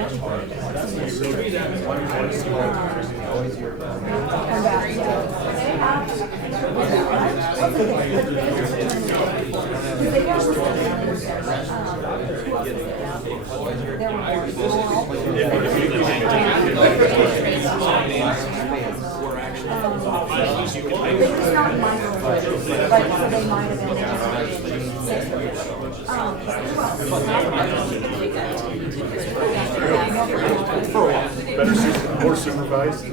Better, more supervised.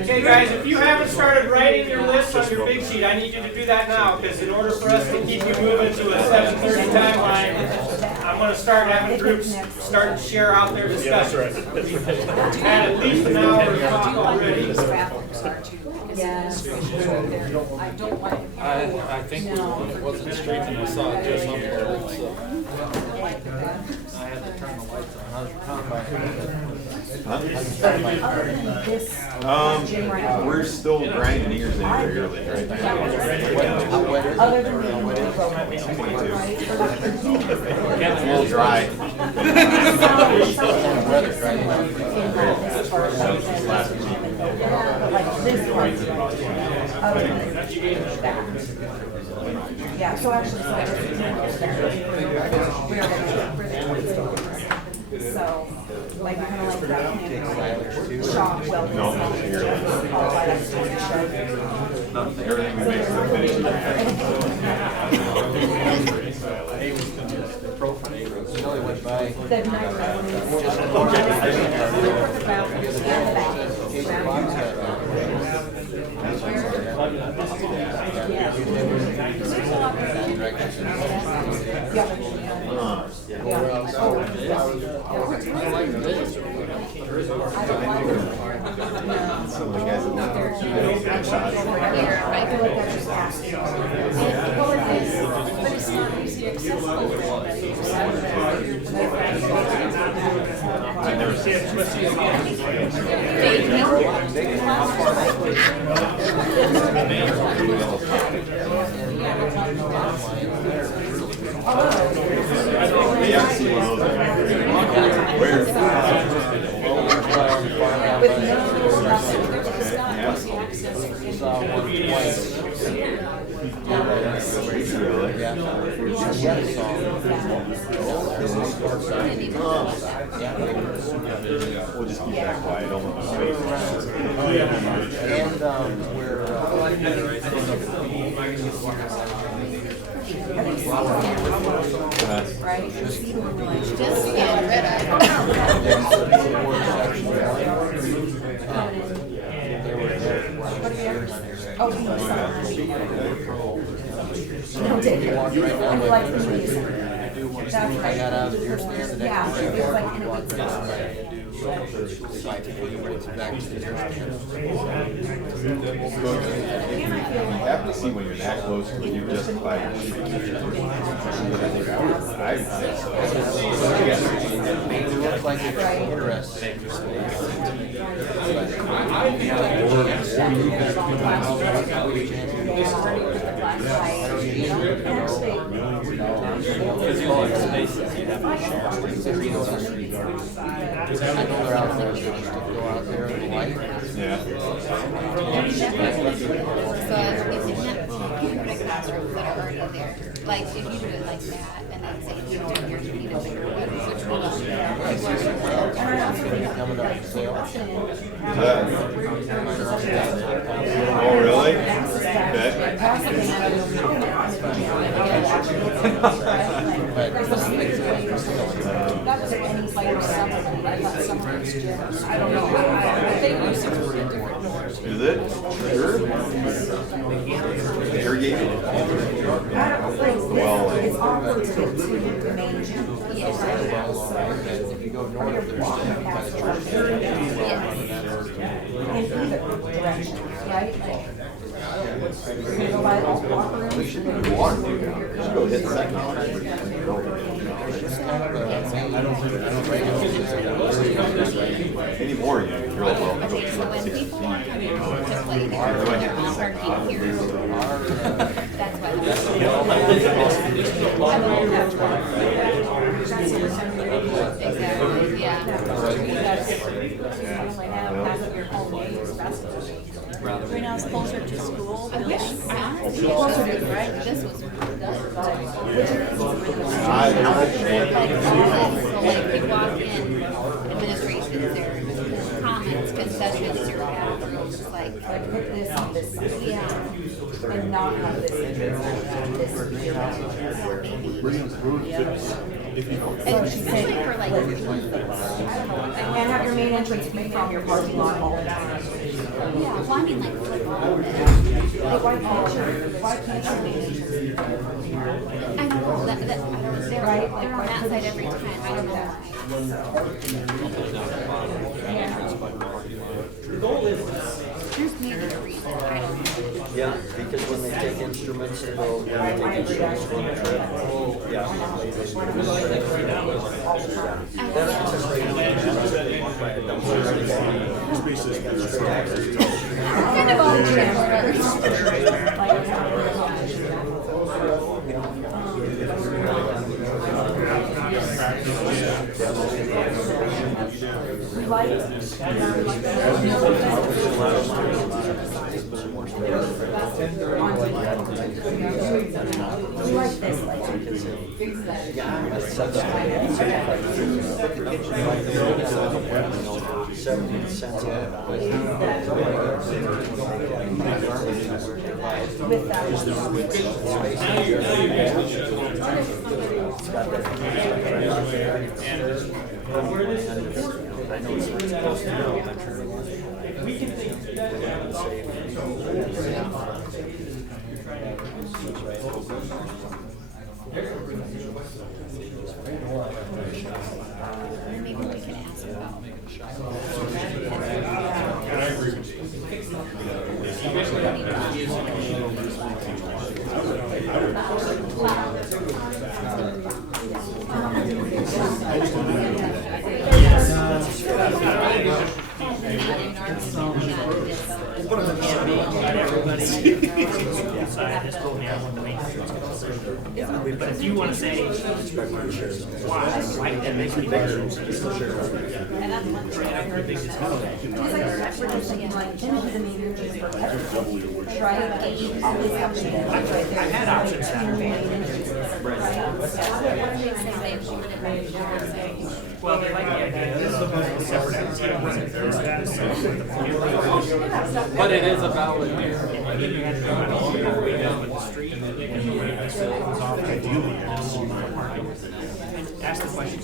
Okay, guys, if you haven't started writing your list on your big sheet, I need you to do that now, because in order for us to keep you moving to a 7:30 timeline, I'm going to start having groups start to share out their discussions. We've had at least an hour to talk already. I think it wasn't straight and I saw it just up there, so. I had to turn the lights on. We're still grinding ears in regularly right now. Other than It's a little dry. yeah, so actually, so like kind of like that shock weld. No, everything we make for the some of the guys I've never seen it. Yeah. We'll just keep that quiet, don't let the space. And we're, Right? Just get rid of. Oh, no, Dave. I like the music. That's I right. got out of the deer stand the next Yeah, day. it was like, and it was Back to the deer stand. You have to see when you're that close to you just by. It looks like it's interesting. Classrooms that are already there. Like if you do it like that and then say you need a bigger one, which will Oh, really? Okay. I don't know. Is it? Sure. Irrigated? Well. It's awkward to get to the main gym. If you go north, there's In either direction, right? Like, you're gonna go by all the locker rooms. Just go hit second. Anymore, you're like, well, okay, so when people are coming to play there, not parking here. That's why. Exactly, yeah. Right now it's closer to school. I wish, I honestly wish this was done. Like you walk in, administration, their comments, concessions, your bathrooms, like, Like put this on this side. yeah. And not have this And especially for like, and have your main entrance be from your parking lot all the time. yeah, well, I mean like football. Like why can't your main entrance be from your parking lot? I know, they're on that side every time, I don't know why. There's maybe a reason, I don't know. Yeah, because when they take instruments to go, when they take instruments on a trip, yeah. Kind of all travelers. We like this, like. 70 cents. With that. I know it's supposed to be elementary. Maybe we can ask about. Inside, just told me I want the maintenance consultant. But if you want to say why, like that makes me better. Because we're just thinking like, into the meter just for everything. Right? Always have to be right there. I had options. Between your main entrances. Well, they like the idea. But it is a valid And then you had to go all the way down the street. Ask the question.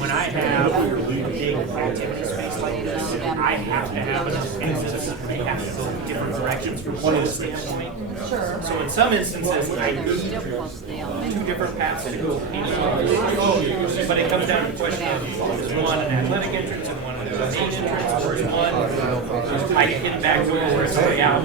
When I have a big activity space like this, I have to have enough spaces. They have to go different directions from one standpoint. So in some instances, I use two different paths to go. But it comes down to the question of, is one an athletic entrance and one an main entrance, or is one, I can get back to where it's way out.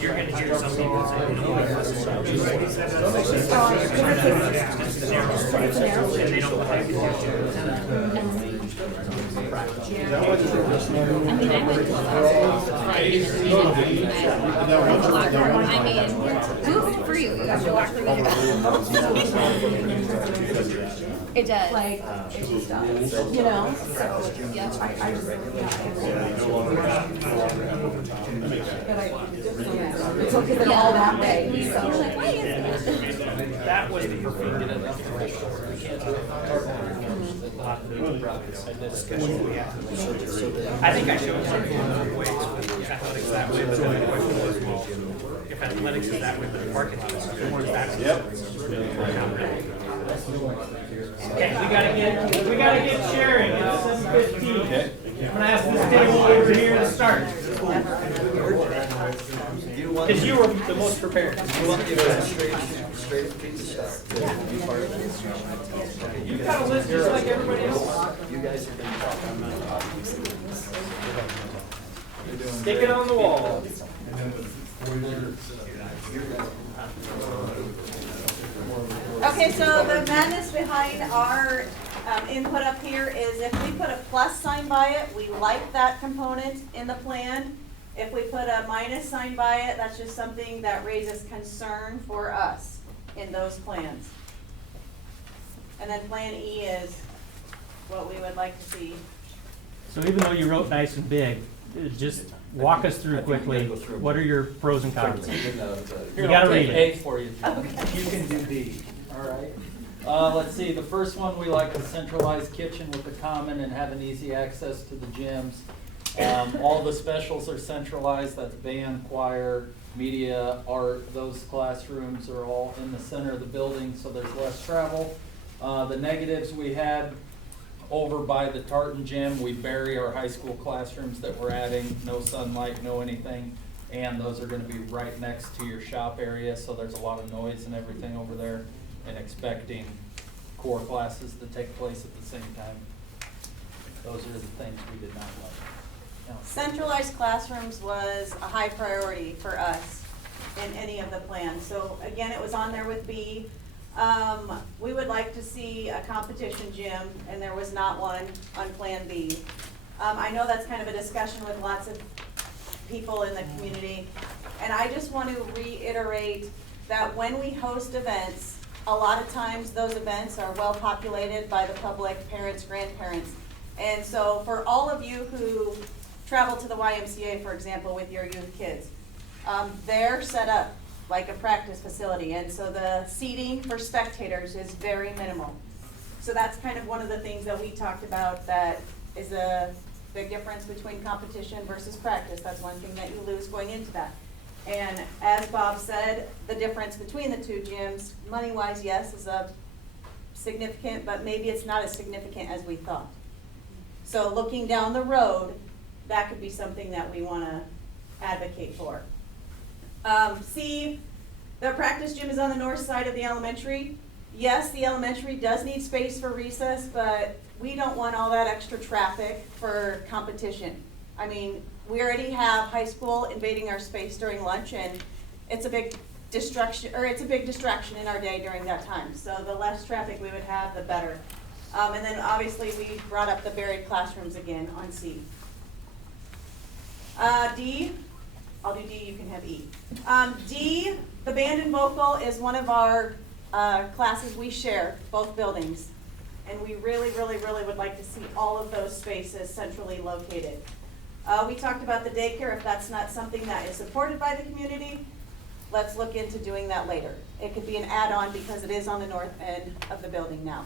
You're gonna hear some people say, no, that's and they don't like it. Good for you. You got your locker room. It does. Like, it just does, you know? So, Yep. I just, it's okay, they're all that way, so. Why is That was the perfect discussion we had. I think I showed some ways with athletics that way, but then the question was, well, if athletics is that way, but the parking lot is that way. Yep. Okay, we gotta get sharing. It's 7:15. I'm gonna ask this table over here to start. Because you were the most prepared. You want the straight pizza start? You've got a list just like everybody else. You guys are gonna talk. Stick it on the wall. Okay, so the madness behind our input up here is if we put a plus sign by it, we like that component in the plan. If we put a minus sign by it, that's just something that raises concern for us in those plans. And then Plan E is what we would like to see. So even though you wrote nice and big, just walk us through quickly, what are your pros and cons? You gotta read A it. for you. Okay. You can do B, all right? Let's see, the first one, we like the centralized kitchen with the common and having easy access to the gyms. All the specials are centralized, that's band, choir, media, art, those classrooms are all in the center of the building, so there's less travel. The negatives we had over by the Tartan gym, we bury our high school classrooms that we're adding, no sunlight, no anything. And those are gonna be right next to your shop area, so there's a lot of noise and everything over there, and expecting core classes to take place at the same time. Those are the things we did not like. Centralized classrooms was a high priority for us in any of the plans. So again, it was on there with B. We would like to see a competition gym, and there was not one on Plan B. I know that's kind of a discussion with lots of people in the community, and I just want to reiterate that when we host events, a lot of times those events are well populated by the public, parents, grandparents. And so for all of you who travel to the YMCA, for example, with your youth kids, they're set up like a practice facility, and so the seating for spectators is very minimal. So that's kind of one of the things that we talked about that is a big difference between competition versus practice. That's one thing that you lose going into that. And as Bob said, the difference between the two gyms, money-wise, yes, is a significant, but maybe it's not as significant as we thought. So looking down the road, that could be something that we want to advocate for. C, the practice gym is on the north side of the elementary. Yes, the elementary does need space for recess, but we don't want all that extra traffic for competition. I mean, we already have high school invading our space during lunch, and it's a big distraction in our day during that time. So the less traffic we would have, the better. And then obviously we brought up the buried classrooms again on C. D, I'll do D, you can have E. D, the band and vocal is one of our classes we share, both buildings. And we really, really, really would like to see all of those spaces centrally located. We talked about the daycare. If that's not something that is supported by the community, let's look into doing that later. It could be an add-on because it is on the north end of the building now.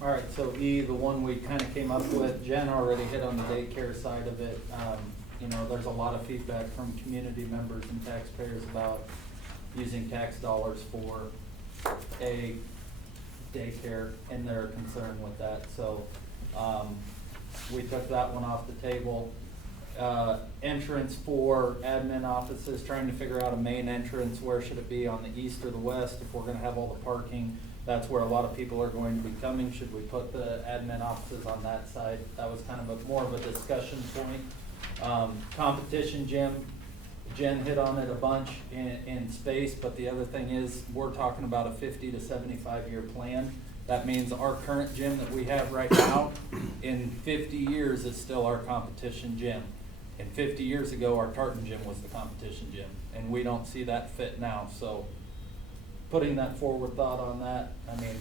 All right, so E, the one we kind of came up with, Jen already hit on the daycare side of it. You know, there's a lot of feedback from community members and taxpayers about using tax dollars for a daycare, and they're concerned with that. So we took that one off the table. Entrance for admin offices, trying to figure out a main entrance. Where should it be, on the east or the west? If we're gonna have all the parking, that's where a lot of people are going to be coming. Should we put the admin offices on that side? That was kind of more of a discussion point. Competition gym, Jen hit on it a bunch in space, but the other thing is we're talking about a 50 to 75 year plan. That means our current gym that we have right now in 50 years is still our competition gym. And 50 years ago, our Tartan gym was the competition gym, and we don't see that fit now. So putting that forward thought on that, I mean,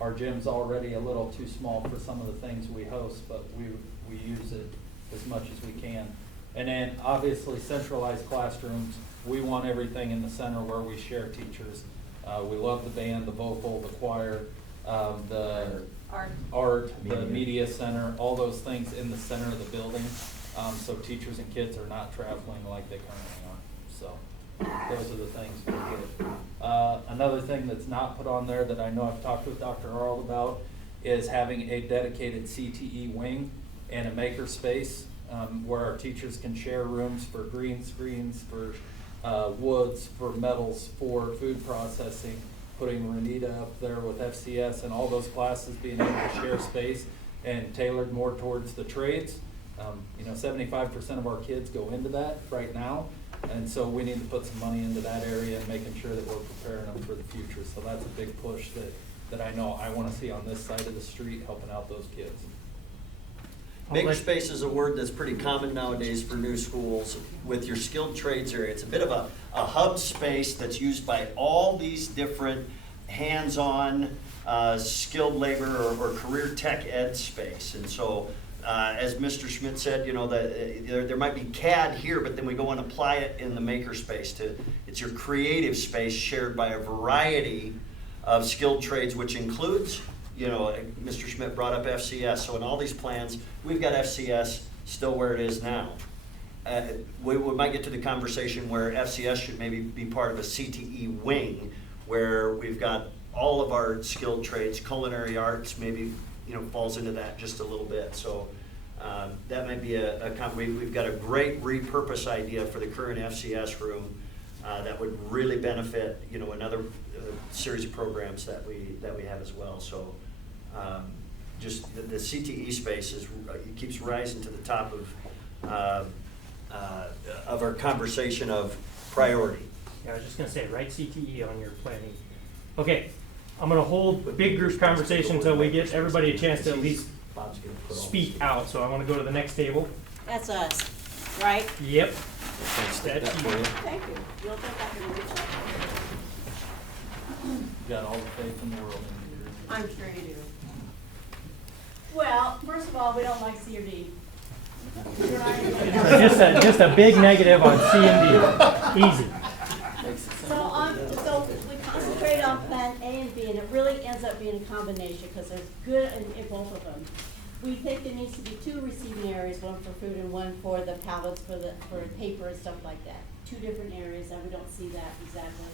our gym's already a little too small for some of the things we host, but we use it as much as we can. And then obviously centralized classrooms, we want everything in the center where we share teachers. We love the band, the vocal, the choir, the art, the media center, all those things in the center of the building. So teachers and kids are not traveling like they currently are. So those are the things we get. Another thing that's not put on there that I know I've talked with Dr. Arnold about is having a dedicated CTE wing and a maker space where our teachers can share rooms for green screens, for woods, for metals, for food processing, putting Renita up there with FCS and all those classes being able to share space and tailored more towards the trades. You know, 75% of our kids go into that right now, and so we need to put some money into that area and making sure that we're preparing them for the future. So that's a big push that I know I want to see on this side of the street, helping out those kids. Makerspace is a word that's pretty common nowadays for new schools with your skilled trades area. It's a bit of a hub space that's used by all these different hands-on skilled labor or career tech ed space. And so as Mr. Schmidt said, you know, there might be CAD here, but then we go and apply it in the makerspace. It's your creative space shared by a variety of skilled trades, which includes, you know, Mr. Schmidt brought up FCS. So in all these plans, we've got FCS still where it is now. We might get to the conversation where FCS should maybe be part of a CTE wing, where we've got all of our skilled trades, culinary arts, maybe, you know, falls into that just a little bit. So that might be we've got a great repurpose idea for the current FCS room that would really benefit, you know, another series of programs that we have as well. So just the CTE space it keeps rising to the top of our conversation of priority. Yeah, I was just gonna say, write CTE on your planning. Okay, I'm gonna hold big group conversation until we get everybody a chance to at least speak out. So I want to go to the next table. That's us, right? Yep. Thanks, take that for you. Thank you. You'll take that in the future. Got all the faith in the world in you. I'm sure you do. Well, first of all, we don't like C or D. Just a big negative on C and D. Easy. So we concentrate on plan A and B, and it really ends up being a combination because there's good in both of them. We think there needs to be 2 receiving areas, one for food and one for the pallets for paper and stuff like that. 2 different areas, and we don't see that exactly.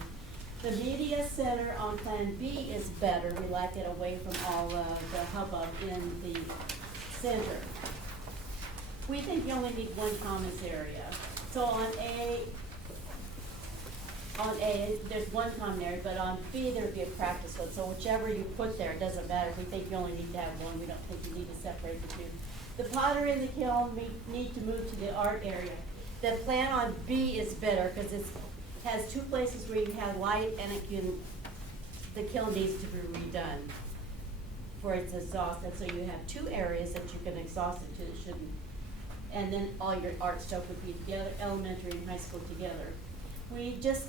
The media center on plan B is better. We like it away from all the hubbub in the center. We think you only need 1 commons area. So on A, there's 1 common area, but on B, there'd be a practice one. So whichever you put there, it doesn't matter. We think you only need to have 1. We don't think you need to separate the 2. The pottery and the kiln need to move to the art area. The plan on B is better because it has 2 places where you have light and the kiln needs to be redone. before it's exhausted, so you have two areas that you can exhaust it to that shouldn't. And then all your art stuff would be together, elementary and high school together. We just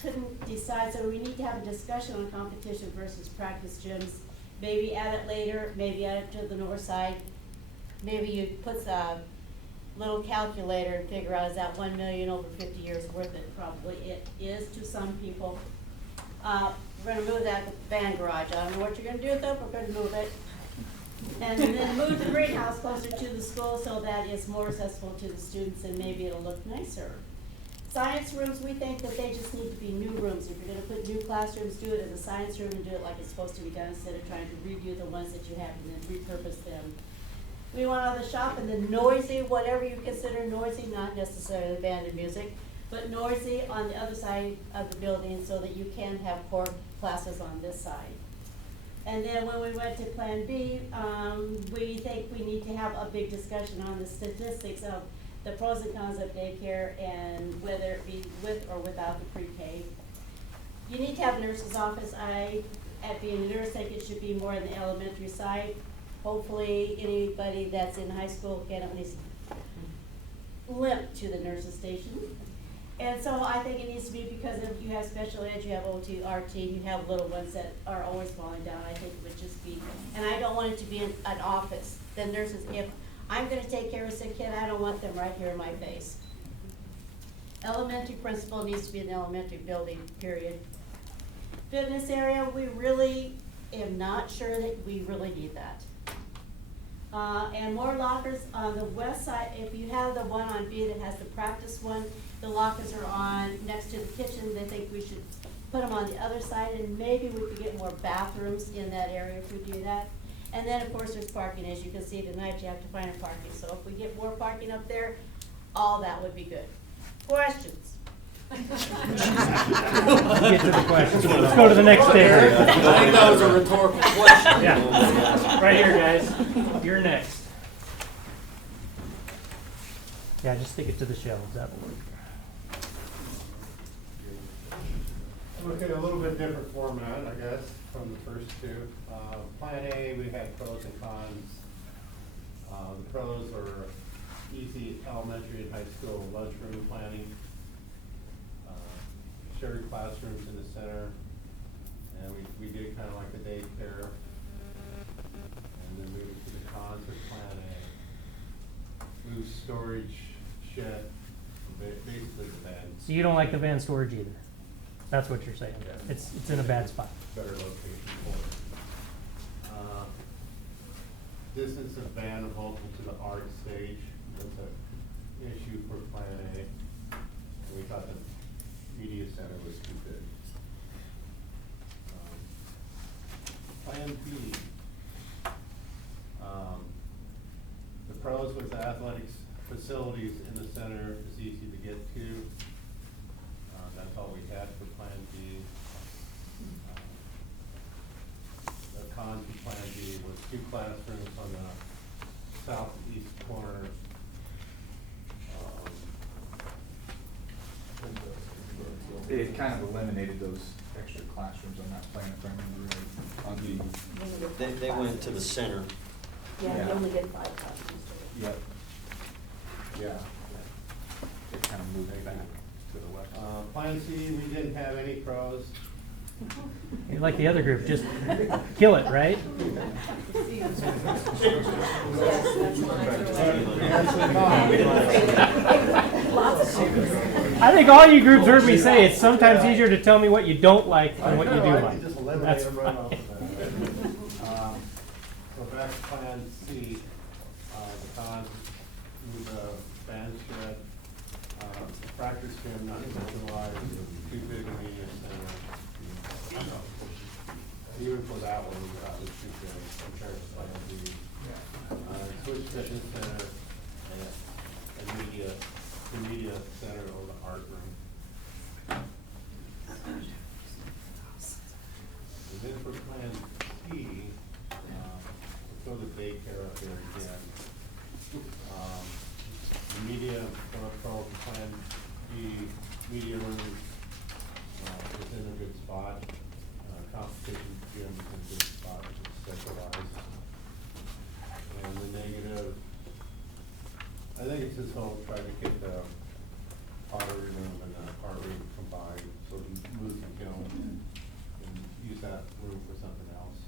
couldn't decide, so we need to have a discussion on competition versus practice gyms. Maybe add it later, maybe add it to the north side. Maybe you put a little calculator and figure out, is that 1 million over 50 years worth it? Probably it is to some people. We're gonna move that band garage. I don't know what you're gonna do with it, we're gonna move it. And then move the greenhouse closer to the school so that it's more accessible to the students and maybe it'll look nicer. Science rooms, we think that they just need to be new rooms. If you're gonna put new classrooms, do it as a science room and do it like it's supposed to be done instead of trying to redo the ones that you have and then repurpose them. We want all the shop and the noisy, whatever you consider noisy, not necessarily band and music, but noisy on the other side of the building so that you can have core classes on this side. And then when we went to Plan B, we think we need to have a big discussion on the statistics of the pros and cons of daycare and whether it be with or without the pre-K. You need to have a nurse's office. At being a nurse, I think it should be more on the elementary side. Hopefully, anybody that's in high school can at least limp to the nurse's station. And so I think it needs to be because if you have special ed, you have OT, RT, you have little ones that are always falling down. I think it would just be, and I don't want it to be an office. The nurses, if I'm gonna take care of a sick kid, I don't want them right here in my face. Elementary principal needs to be in the elementary building, period. Fitness area, we really am not sure that we really need that. And more lockers on the west side. If you have the one on B that has the practice one, the lockers are on next to the kitchen. They think we should put them on the other side, and maybe we could get more bathrooms in that area if we do that. And then, of course, there's parking. As you can see tonight, you have to find a parking. So if we get more parking up there, all that would be good. Questions? Get to the questions. Let's go to the next day. I think that was a rhetorical question. Yeah. Right here, guys. You're next. Yeah, just stick it to the shelves. That will work. Okay, a little bit different format, I guess, from the first two. Plan A, we had pros and cons. The pros are easy elementary and high school lunchroom planning, shared classrooms in the center, and we did kind of like the daycare. And then moving to the cons of Plan A. Move storage shed, basically the van. So you don't like the van storage either? That's what you're saying? Yeah. It's in a bad spot. Better location for it. Distance of van vocal to the art stage, that's an issue for Plan A. And we thought the media center was too big. Plan B. The pros was the athletics facilities in the center is easy to get to. That's all we had for Plan B. The cons of Plan B was 2 classrooms on the southeast corner. It kind of eliminated those extra classrooms on that plan, if I remember right, on the. They went to the center. Yeah, we only get 5 classrooms. Yep. Yeah. It kind of moved it back to the west. Plan C, we didn't have any pros. You're like the other group, just kill it, right? I think all you groups heard me say it's sometimes easier to tell me what you don't like than what you do like. Just eliminate That's them right fine. off of that. So back to Plan C, the cons, move the band shed, practice gym, not centralized, too big a media center. Even for that one, we thought it was too big compared to Plan B. Switch fitness center and the media center or the art room. And then for Plan C, let's go to daycare up there again. The media, for Plan B, media room is in a good spot. Competition gym is in a good spot, I should centralized. And the negative, I think it's this whole trying to get the pottery room and the art room combined, so we move the kiln and use that room for something else.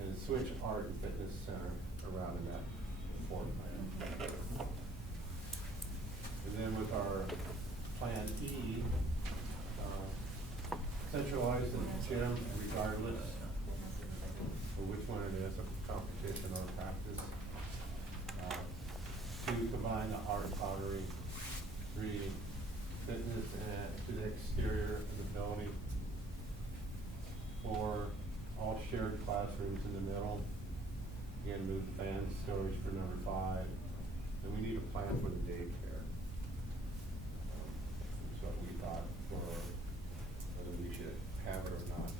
And switch art and fitness center around in that floor plan. And then with our plan E, centralize the gym regardless of which one it is, a competition or practice. 2, combine the art pottery. 3, fitness to the exterior of the building. 4, all shared classrooms in the middle. Again, move the band storage for number 5. And we need a plan for the daycare. That's what we thought for whether we should have it or not.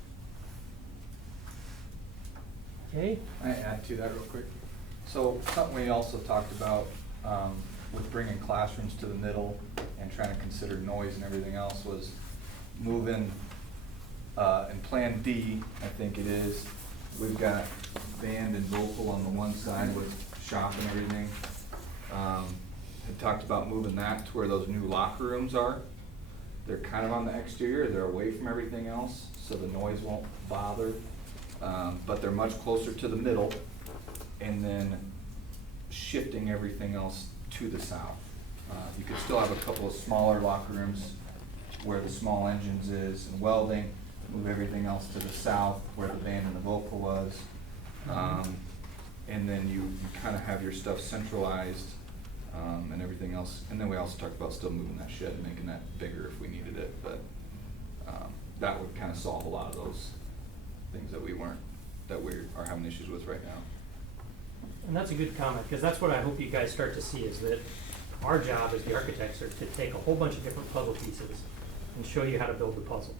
Okay. Can I add to that real quick? So something we also talked about with bringing classrooms to the middle and trying to consider noise and everything else was moving, in Plan D, I think it is, we've got band and vocal on the one side with shop and everything. Had talked about moving that to where those new locker rooms are. They're kind of on the exterior, they're away from everything else, so the noise won't bother. But they're much closer to the middle, and then shifting everything else to the south. You could still have a couple of smaller locker rooms where the small engines is and welding, move everything else to the south where the band and the vocal was. And then you kind of have your stuff centralized and everything else. And then we also talked about still moving that shed and making that bigger if we needed it, but that would kind of solve a lot of those things that we are having issues with right now. And that's a good comment, because that's what I hope you guys start to see, is that our job as the architects are to take a whole bunch of different puzzle pieces and show you how to build the puzzle.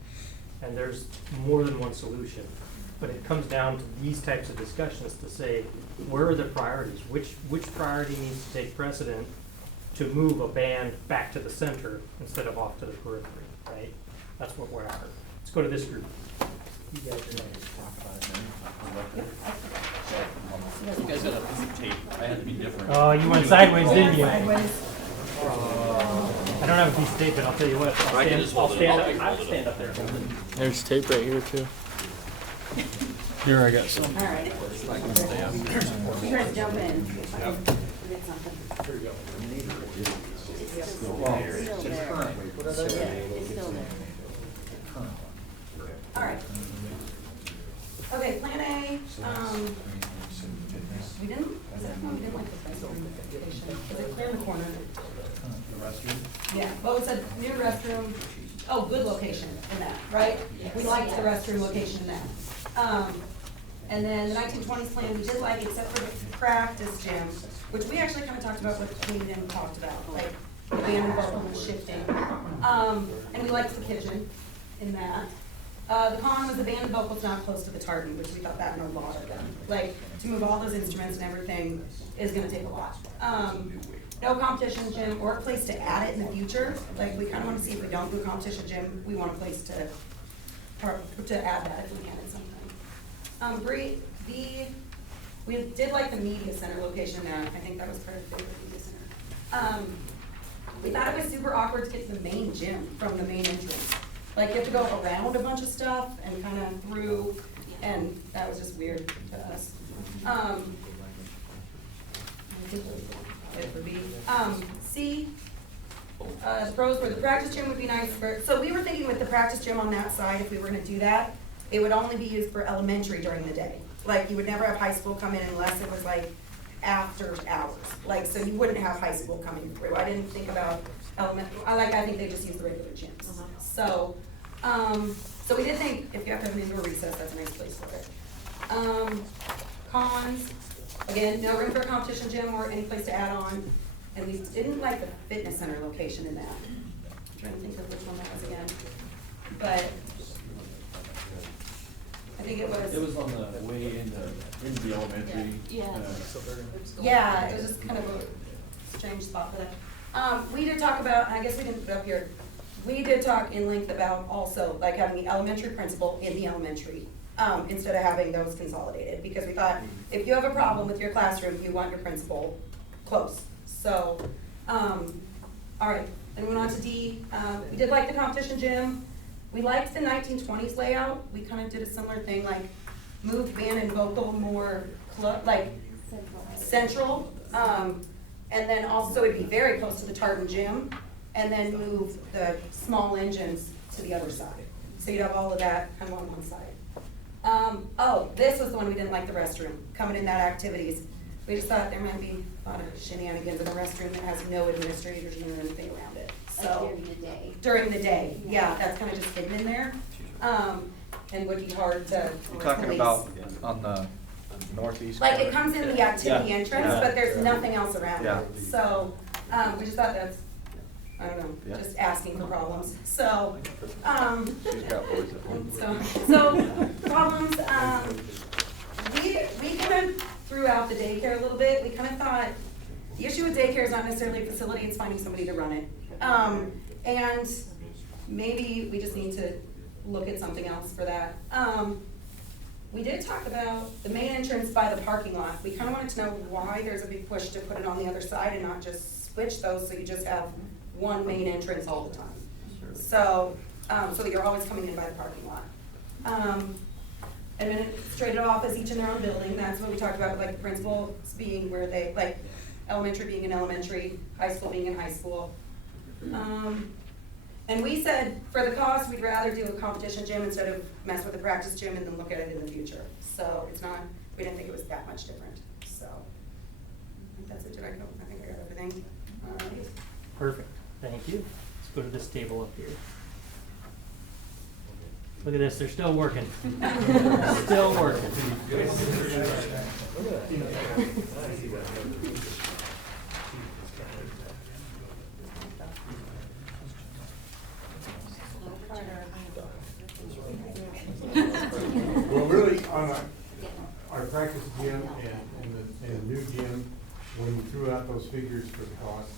And there's more than one solution, but it comes down to these types of discussions to say, where are the priorities? Which priority needs to take precedent to move a band back to the center instead of off to the periphery, right? That's what we're after. Let's go to this group. You guys are next. You guys got a piece of tape. I had to be different. Oh, you went sideways, didn't you? Sideways. I don't have a piece of tape, but I'll tell you what. I'll stand up there. There's tape right here too. Here, I got some. All right. You guys jump in. We did something. It's still there. Yeah, it's still there. All right. Okay, Plan A, we didn't, is that one, we didn't like the restroom location. Is it clear in the corner? The restroom? Yeah, well, it said new restroom, oh, good location in that, right? We liked the restroom location in that. And then the 1920s plan, we did like, except for the practice gym, which we actually kind of talked about what we didn't talked about, like the band and vocal and shifting. And we liked the kitchen in that. The con was the band and vocals not close to the tartan, which we thought that meant a lot of them. Like, to move all those instruments and everything is gonna take a lot. No competition gym or a place to add it in the future. Like, we kinda wanna see if we don't do a competition gym, we want a place to add that if we can at some time. We did like the media center location there. I think that was part of the media center. We thought it was super awkward to get to the main gym from the main entrance. Like, you have to go around a bunch of stuff and kind of through, and that was just weird to us. I think that was it for B. C, the pros were the practice gym would be nice for, so we were thinking with the practice gym on that side, if we were gonna do that, it would only be used for elementary during the day. Like, you would never have high school come in unless it was like after hours. Like, so you wouldn't have high school coming through. I didn't think about elementary, I think they just use the regular gyms. So, so we did think if you have to have an indoor recess, that's a nice place for it. Cons, again, no room for a competition gym or any place to add on. And we didn't like the fitness center location in that. I'm trying to think of which one that was again. But I think it was. It was on the way into the elementary. Yeah. Yeah, it was just kind of a strange spot for that. We did talk about, I guess we didn't put it up here, we did talk in length about also like having the elementary principal in the elementary instead of having those consolidated, because we thought, if you have a problem with your classroom, you want your principal close. So, all right, then we went on to D. We did like the competition gym. We liked the 1920s layout. We kind of did a similar thing, like moved band and vocal more like central. And then also it'd be very close to the Tartan gym, and then move the small engines to the other side. So you'd have all of that kind of on one side. Oh, this was the one we didn't like, the restroom, coming in that activities. We just thought there might be a lot of shenanigans in a restroom that has no administrators or anything around it. So Like during the day. During the day, yeah, that's kind of just hidden in there. And would be hard to You're talking police. about on the northeast Like, corner? it comes in the activity Yeah. entrance, Yeah. but there's nothing else around Yeah. it. So, we just thought that's, I don't know, Yeah. just asking for problems. So, She's got boys at home. so problems, we kind of threw out the daycare a little bit. We kind of thought, the issue with daycare is not necessarily a facility, it's finding somebody to run it. And maybe we just need to look at something else for that. We did talk about the main entrance by the parking lot. We kind of wanted to know why there's a big push to put it on the other side and not just switch those, so you just have one main entrance all the time. So, so that you're always coming in by the parking lot. And then straight it off as each in their own building. That's what we talked about, like the principals being where they, like elementary being in elementary, high school being in high school. And we said, for the cost, we'd rather do a competition gym instead of mess with the practice gym and then look at it in the future. So it's not, we didn't think it was that much different, so. I think that's it, I think I got everything. Perfect, thank you. Let's go to this table up here. Look at this, they're still working. Still working. Well, really, on our practice gym and the new gym, when we threw out those figures for the cost,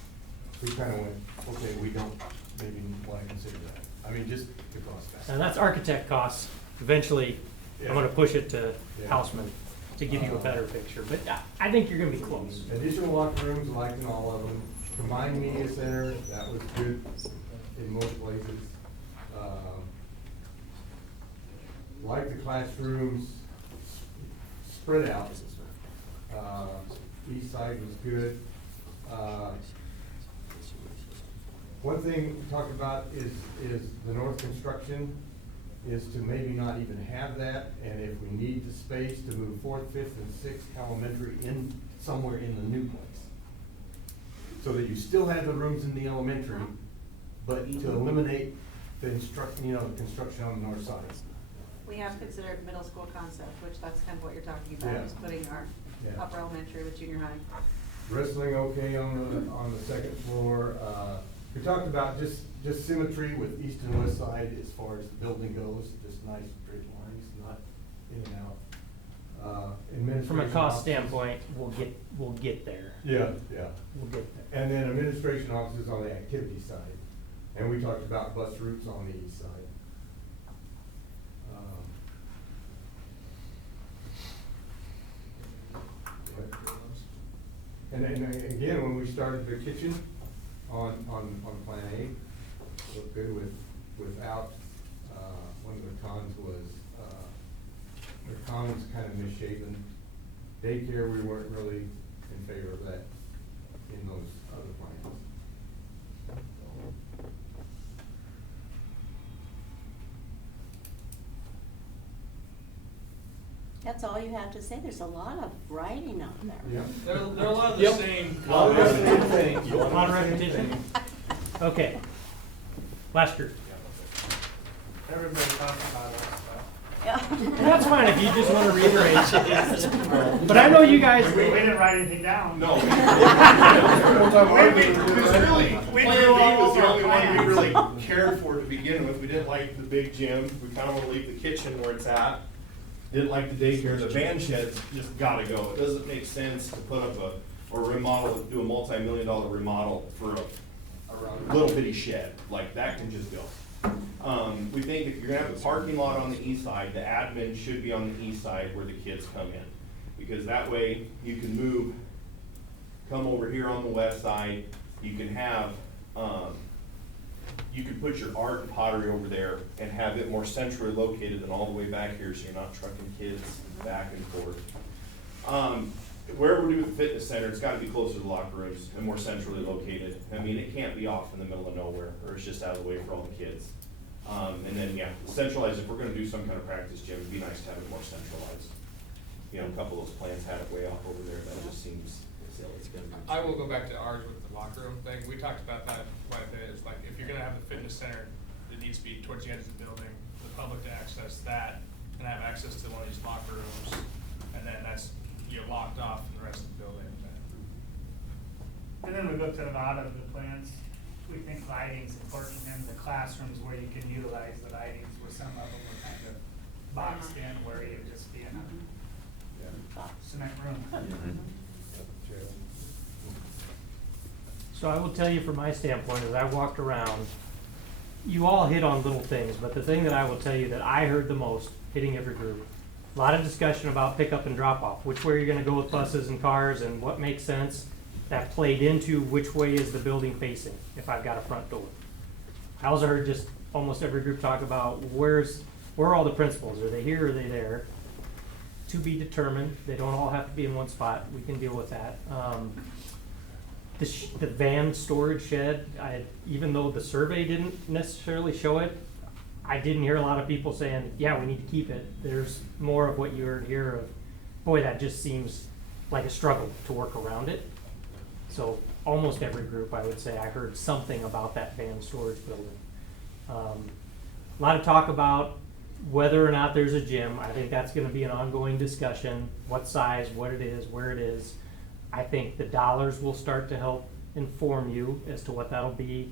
we kind of went, okay, we don't maybe want to consider that. I mean, just the cost factor. And that's architect costs. Eventually, I'm gonna push it to Yeah. Houseman to give you a better picture, but I think you're gonna be close. Additional locker rooms, like in all of them. Combined media center, that was good in most places. Like the classrooms spread out. East side was good. One thing we talked about is the north construction is to maybe not even have that, and if we need the space to move 4th, 5th, and 6th elementary in somewhere in the new place. So that you still have the rooms in the elementary, but to eliminate the construction on the north side. We have considered middle school concept, which that's kind of what you're talking about, Yeah. is putting our Yeah. upper elementary with junior high. Wrestling okay on the second floor. We talked about just symmetry with east and west side as far as the building goes, just nice straight lines, not in and out. Administration From a cost offices. standpoint, we'll get there. Yeah, yeah. We'll get there. And then administration offices on the activity side. And we talked about bus routes on the east side. And then again, when we started the kitchen on Plan A, looked good without, one of the cons was, the commons kind of misshapen. Daycare, we weren't really in favor of that in those other plans. That's all you have to say. There's a lot of writing out there. Yeah. There are a lot of the same. A lot of the same things. A lot of repetition. Okay. Last group. Everybody talks about that stuff. That's fine if you just want to reiterate. But I know you guys. We didn't write anything down. No. We drew all was the over only our one we plans. really cared for to begin with. We didn't like the big gym. We kind of want to leave the kitchen where it's at. Didn't like the daycare. The band shed's just gotta go. It doesn't make sense to put up or remodel, do a multi-million-dollar remodel for a little bitty shed. Like, that can just go. We think if you're gonna have a parking lot on the east side, the admin should be on the east side where the kids come in. Because that way you can move, come over here on the west side, you can have, you can put your art and pottery over there and have it more centrally located than all the way back here, so you're not trucking kids back and forth. Wherever we do with the fitness center, it's gotta be closer to the locker rooms and more centrally located. I mean, it can't be off in the middle of nowhere, or it's just out of the way for all the kids. And then, yeah, centralized, if we're gonna do some kind of practice gym, it'd be nice to have it more centralized. You know, a couple of those plans had it way off over there, that just seems silly. I will go back to ours with the locker room thing. We talked about that quite a bit. It's like, if you're gonna have the fitness center, it needs to be towards the edge of the building, the public to access that, and have access to one of these locker rooms, and then that's, you're locked off from the rest of the building. And then we looked at a lot of the plans, we think lighting's important in the classrooms where you can utilize the lightings, where some of them were kind of boxed in, where you'd just be in a cement room. So I will tell you from my standpoint, as I walked around, you all hit on little things, but the thing that I will tell you that I heard the most, hitting every group, a lot of discussion about pickup and drop off, which way you're gonna go with buses and cars and what makes sense. That played into which way is the building facing, if I've got a front door. I also heard just almost every group talk about where are all the principals? Are they here or are they there? To be determined. They don't all have to be in one spot. We can deal with that. The van storage shed, even though the survey didn't necessarily show it, I didn't hear a lot of people saying, yeah, we need to keep it. There's more of what you heard here of, boy, that just seems like a struggle to work around it. So almost every group, I would say, I heard something about that van storage building. A lot of talk about whether or not there's a gym. I think that's gonna be an ongoing discussion, what size, what it is, where it is. I think the dollars will start to help inform you as to what that'll be.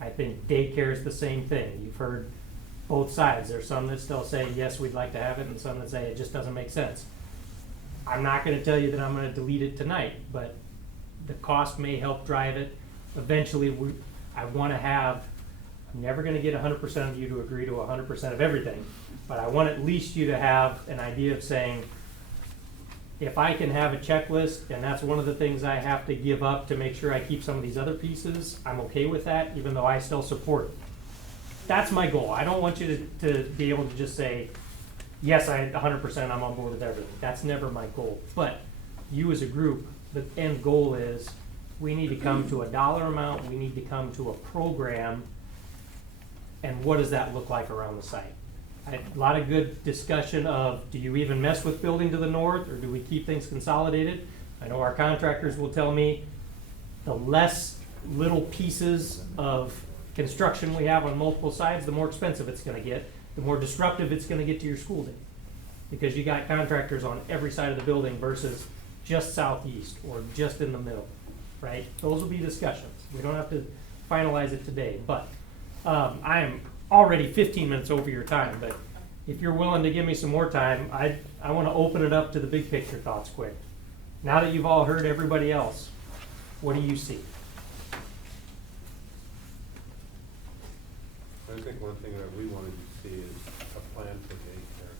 I think daycare is the same thing. You've heard both sides. There's some that still say, yes, we'd like to have it, and some that say it just doesn't make sense. I'm not gonna tell you that I'm gonna delete it tonight, but the cost may help drive it. Eventually, I wanna have, I'm never gonna get 100% of you to agree to 100% of everything, but I want at least you to have an idea of saying, if I can have a checklist, and that's one of the things I have to give up to make sure I keep some of these other pieces, I'm okay with that, even though I still support it. That's my goal. I don't want you to be able to just say, yes, 100% I'm on board with everything. That's never my goal. But you as a group, the end goal is we need to come to a dollar amount, we need to come to a program, and what does that look like around the site? I had a lot of good discussion of, do you even mess with building to the north, or do we keep things consolidated? I know our contractors will tell me the less little pieces of construction we have on multiple sides, the more expensive it's gonna get, the more disruptive it's gonna get to your school day. Because you got contractors on every side of the building versus just southeast or just in the middle, right? Those will be discussions. We don't have to finalize it today, but I am already 15 minutes over your time, but if you're willing to give me some more time, I want to open it up to the big picture thoughts quick. Now that you've all heard everybody else, what do you see? I think one thing that we wanted to see is a plan for daycare,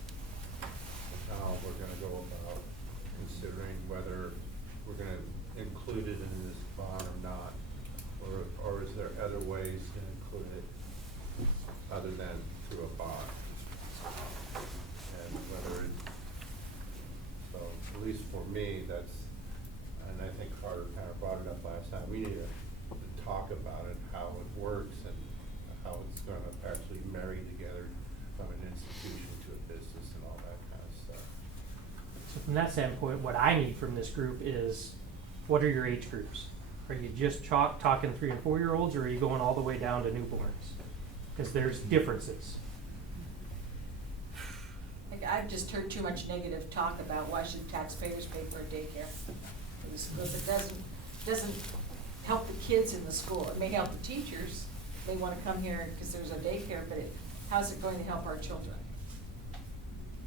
and how we're gonna go about considering whether we're gonna include it in this bond or not, or is there other ways to include it other than through a bond? And whether it's, so at least for me, that's, and I think Carter kind of brought it up last time, we need to talk about it, how it works, and how it's gonna actually marry together from an institution to a business and all that kind of stuff. So from that standpoint, what I need from this group is, what are your age groups? Are you just talking 3 and 4 year olds, or are you going all the way down to newborns? Because there's differences. I've just heard too much negative talk about why should taxpayers pay for a daycare? Because it doesn't help the kids in the school. It may help the teachers. They want to come here because there's a daycare, but how's it going to help our children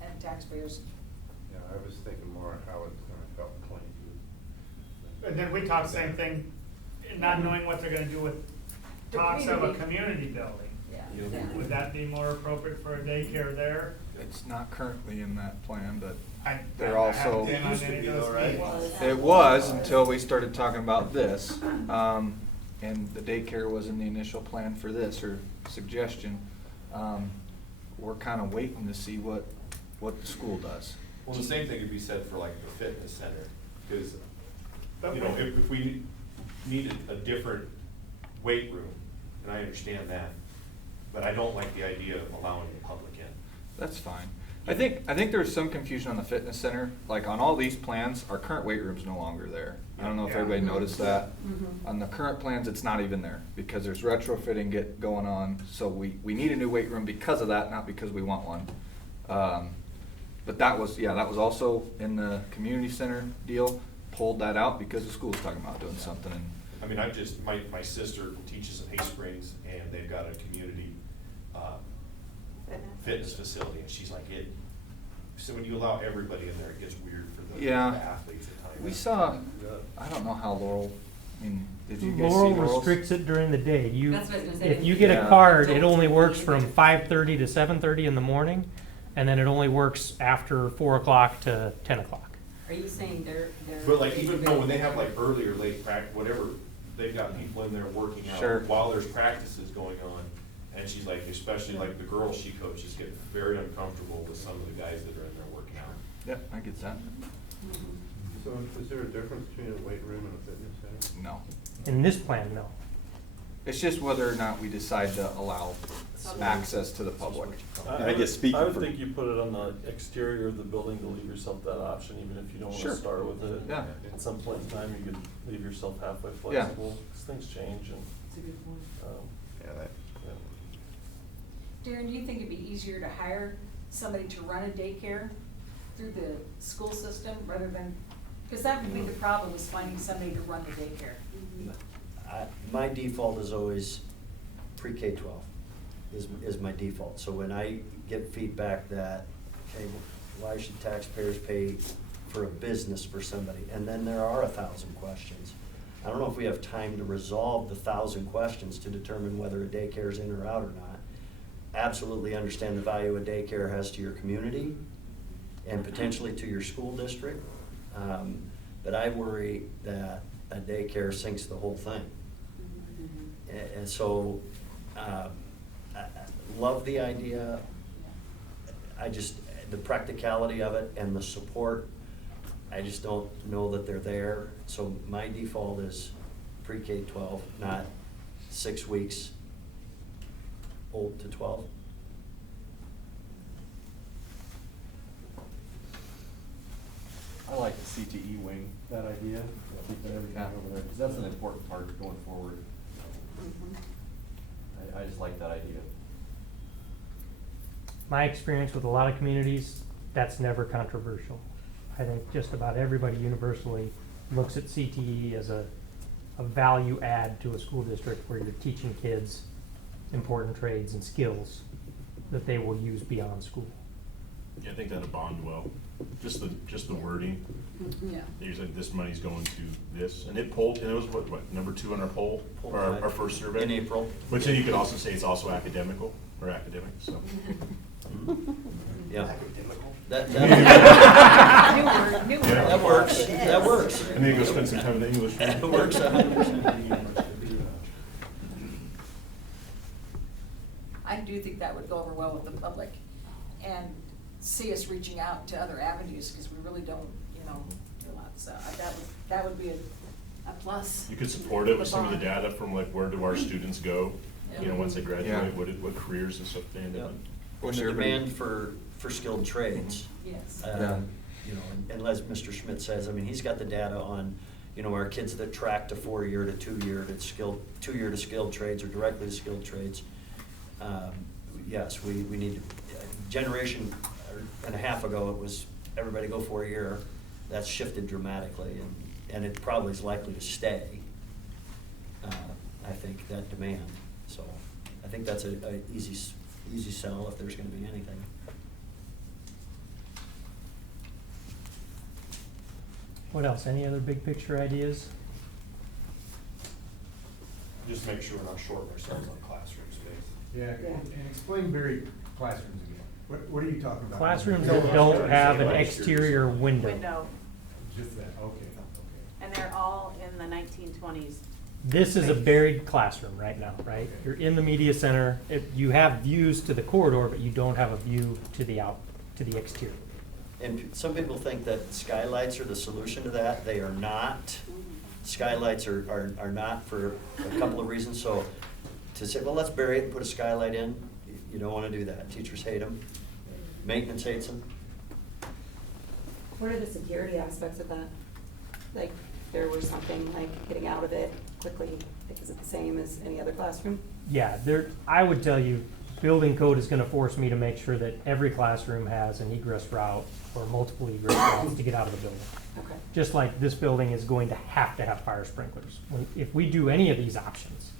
and taxpayers? Yeah, I was thinking more how it's gonna help Plainview. And then we talked the same thing, not knowing what they're gonna do with talks of a community building. Would that be more appropriate for a daycare there? It's not currently in that plan, but I they're haven't also, been on any of those meetings. it was until we started talking about this. And the daycare was in the initial plan for this, or suggestion. We're kind of waiting to see what the school does. Well, the same thing could be said for like the fitness center, because, you know, if we needed a different weight room, and I understand that, but I don't like the idea of allowing the public in. That's fine. I think there's some confusion on the fitness center. Like on all these plans, our current weight room's no longer there. I don't know if Yeah. everybody noticed that. On the current plans, it's not even there because there's retrofitting going on. So we need a new weight room because of that, not because we want one. But that was also in the community center deal. Pulled that out because the school's talking about doing something. And I mean, my sister teaches in Hay Springs, and they've got a community fitness facility, and she's like, so when you allow everybody in there, it gets weird for the athletes at times. we saw, I don't know how Laurel, I mean, did you guys see Laurel Laurel's? restricts it during the day. That's what I was gonna say. If you get a card, it only works from 5:30 to 7:30 in the morning, and then it only works after 4 o'clock to 10 o'clock. Are you saying they're? But like, even when they have like early or late practice, whatever, they've got people in there working out Sure. while there's practices going on. And she's like, especially like the girls she coaches get very uncomfortable with some of the guys that are in there working out. Yep, I get that. So is there a difference between a weight room and a fitness center? No. In this plan, no. It's just whether or not we decide to allow access to the public. I guess speaking I would for- think you put it on the exterior of the building to leave yourself that option, even if you don't want Sure. to start with it. Yeah. At some point in time, you could leave yourself halfway Yeah. flexible, 'cause things change and, That's a good point. Yeah, that. Darren, do you think it'd be easier to hire somebody to run a daycare through the school system rather than, because that would be the problem, is finding somebody to run the daycare. My default is always pre-K-12 is my default. So when I get feedback that, okay, why should taxpayers pay for a business for somebody? And then there are 1,000 questions. I don't know if we have time to resolve the 1,000 questions to determine whether a daycare is in or out or not. Absolutely understand the value a daycare has to your community and potentially to your school district. But I worry that a daycare sinks the whole thing. And so, I love the idea. The practicality of it and the support, I just don't know that they're there. So my default is pre-K-12, not 6 weeks old to 12. I like the CTE wing, that idea, keeping everything over there, because that's an important part going forward. I just like that idea. My experience with a lot of communities, that's never controversial. I think just about everybody universally looks at CTE as a value add to a school district where you're teaching kids important trades and skills that they will use beyond school. Yeah, I think that'll bond well. Just the wording. Yeah. There's like, this money's going to this, and it polled, and it was what, number 2 on our poll, or our first survey? In April. Which then you could also say it's also academic, so. Yeah. That New word. That works, that works. And then you go spend some time in the English room. It works 100%. I do think that would go over well with the public and see us reaching out to other avenues, because we really don't, do a lot. So that would be a plus. You could support it with some of the data from like, where do our students go, once they graduate, Yeah. what careers and stuff they end up in. And the demand for skilled trades. Yes. And as Mr. Schmidt says, I mean, he's got the data on, our kids that track to 4-year to 2-year to skilled, 2-year to skilled trades or directly to skilled trades. Yes, we need, a generation and a half ago, it was everybody go 4-year. That's shifted dramatically, and it probably is likely to stay, I think, that demand. So I think that's a easy sell if there's gonna be anything. What else? Any other big picture ideas? just make sure we're not shorting ourselves on classroom space. Yeah, and explain buried classrooms again. What are you talking about? Classrooms don't have an exterior window. Window, Just that, okay. and they're all in the 1920s. This is a buried classroom right now, right? You're in the media center, you have views to the corridor, but you don't have a view to the exterior. And some people think that skylights are the solution to that. They are not. Skylights are not for a couple of reasons. So to say, well, let's bury it and put a skylight in, you don't want to do that. Teachers hate them. Maintenance hates them. What are the security aspects of that? Like, if there was something like getting out of it quickly, is it the same as any other classroom? Yeah, I would tell you, building code is gonna force me to make sure that every classroom has an egress route or multiple egress routes to get out of the building. Okay. Just like this building is going to have fire sprinklers. If we do any of these options,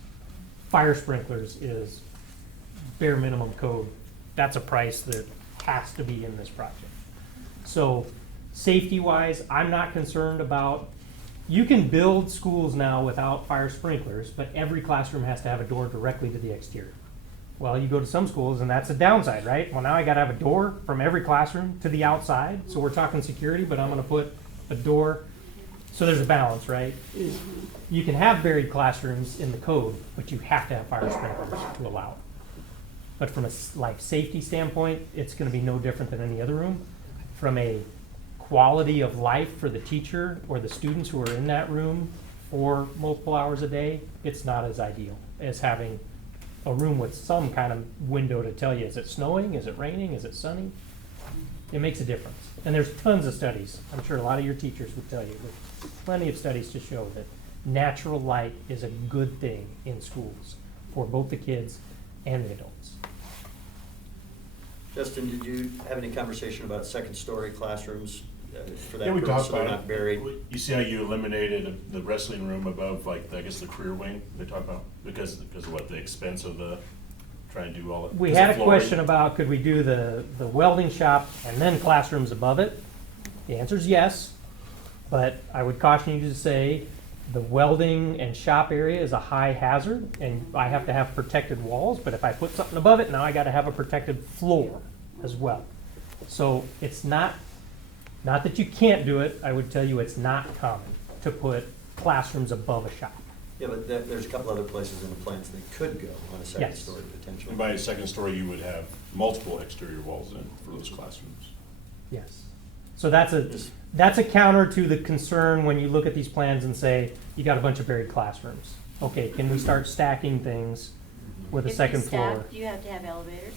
fire sprinklers is bare minimum code. That's a price that has to be in this project. So safety-wise, I'm not concerned about, you can build schools now without fire sprinklers, but every classroom has to have a door directly to the exterior. Well, you go to some schools and that's a downside, right? Well, now I gotta have a door from every classroom to the outside, so we're talking security, but I'm gonna put a door. So there's a balance, right? You can have buried classrooms in the code, but you have to have fire sprinklers to allow it. But from a life safety standpoint, it's gonna be no different than any other room. From a quality of life for the teacher or the students who are in that room for multiple hours a day, it's not as ideal as having a room with some kind of window to tell you, is it snowing, is it raining, is it sunny? It makes a difference. And there's tons of studies, I'm sure a lot of your teachers would tell you, there's plenty of studies to show that natural light is a good thing in schools for both the kids and the adults. Justin, did you have any conversation about second-story classrooms for that Yeah, we purpose, talked so they're about not it. buried? You see how you eliminated the wrestling room above, like, I guess the career wing they talk about? Because of what, the expense of trying to do all that? We had a question about, could we do the welding shop and then classrooms above it? The answer is yes, but I would caution you to say the welding and shop area is a high hazard, and I have to have protected walls, but if I put something above it, now I gotta have a protected floor as well. So it's not that you can't do it, I would tell you it's not common to put classrooms above a shop. Yeah, but there's a couple other places in the plans that could go on a second Yes. story potentially. And by a second story, you would have multiple exterior walls in for those classrooms. Yes. So that's a counter to the concern when you look at these plans and say, you got a bunch of buried classrooms. Okay, can we start stacking things with a second floor? Do you have to have elevators?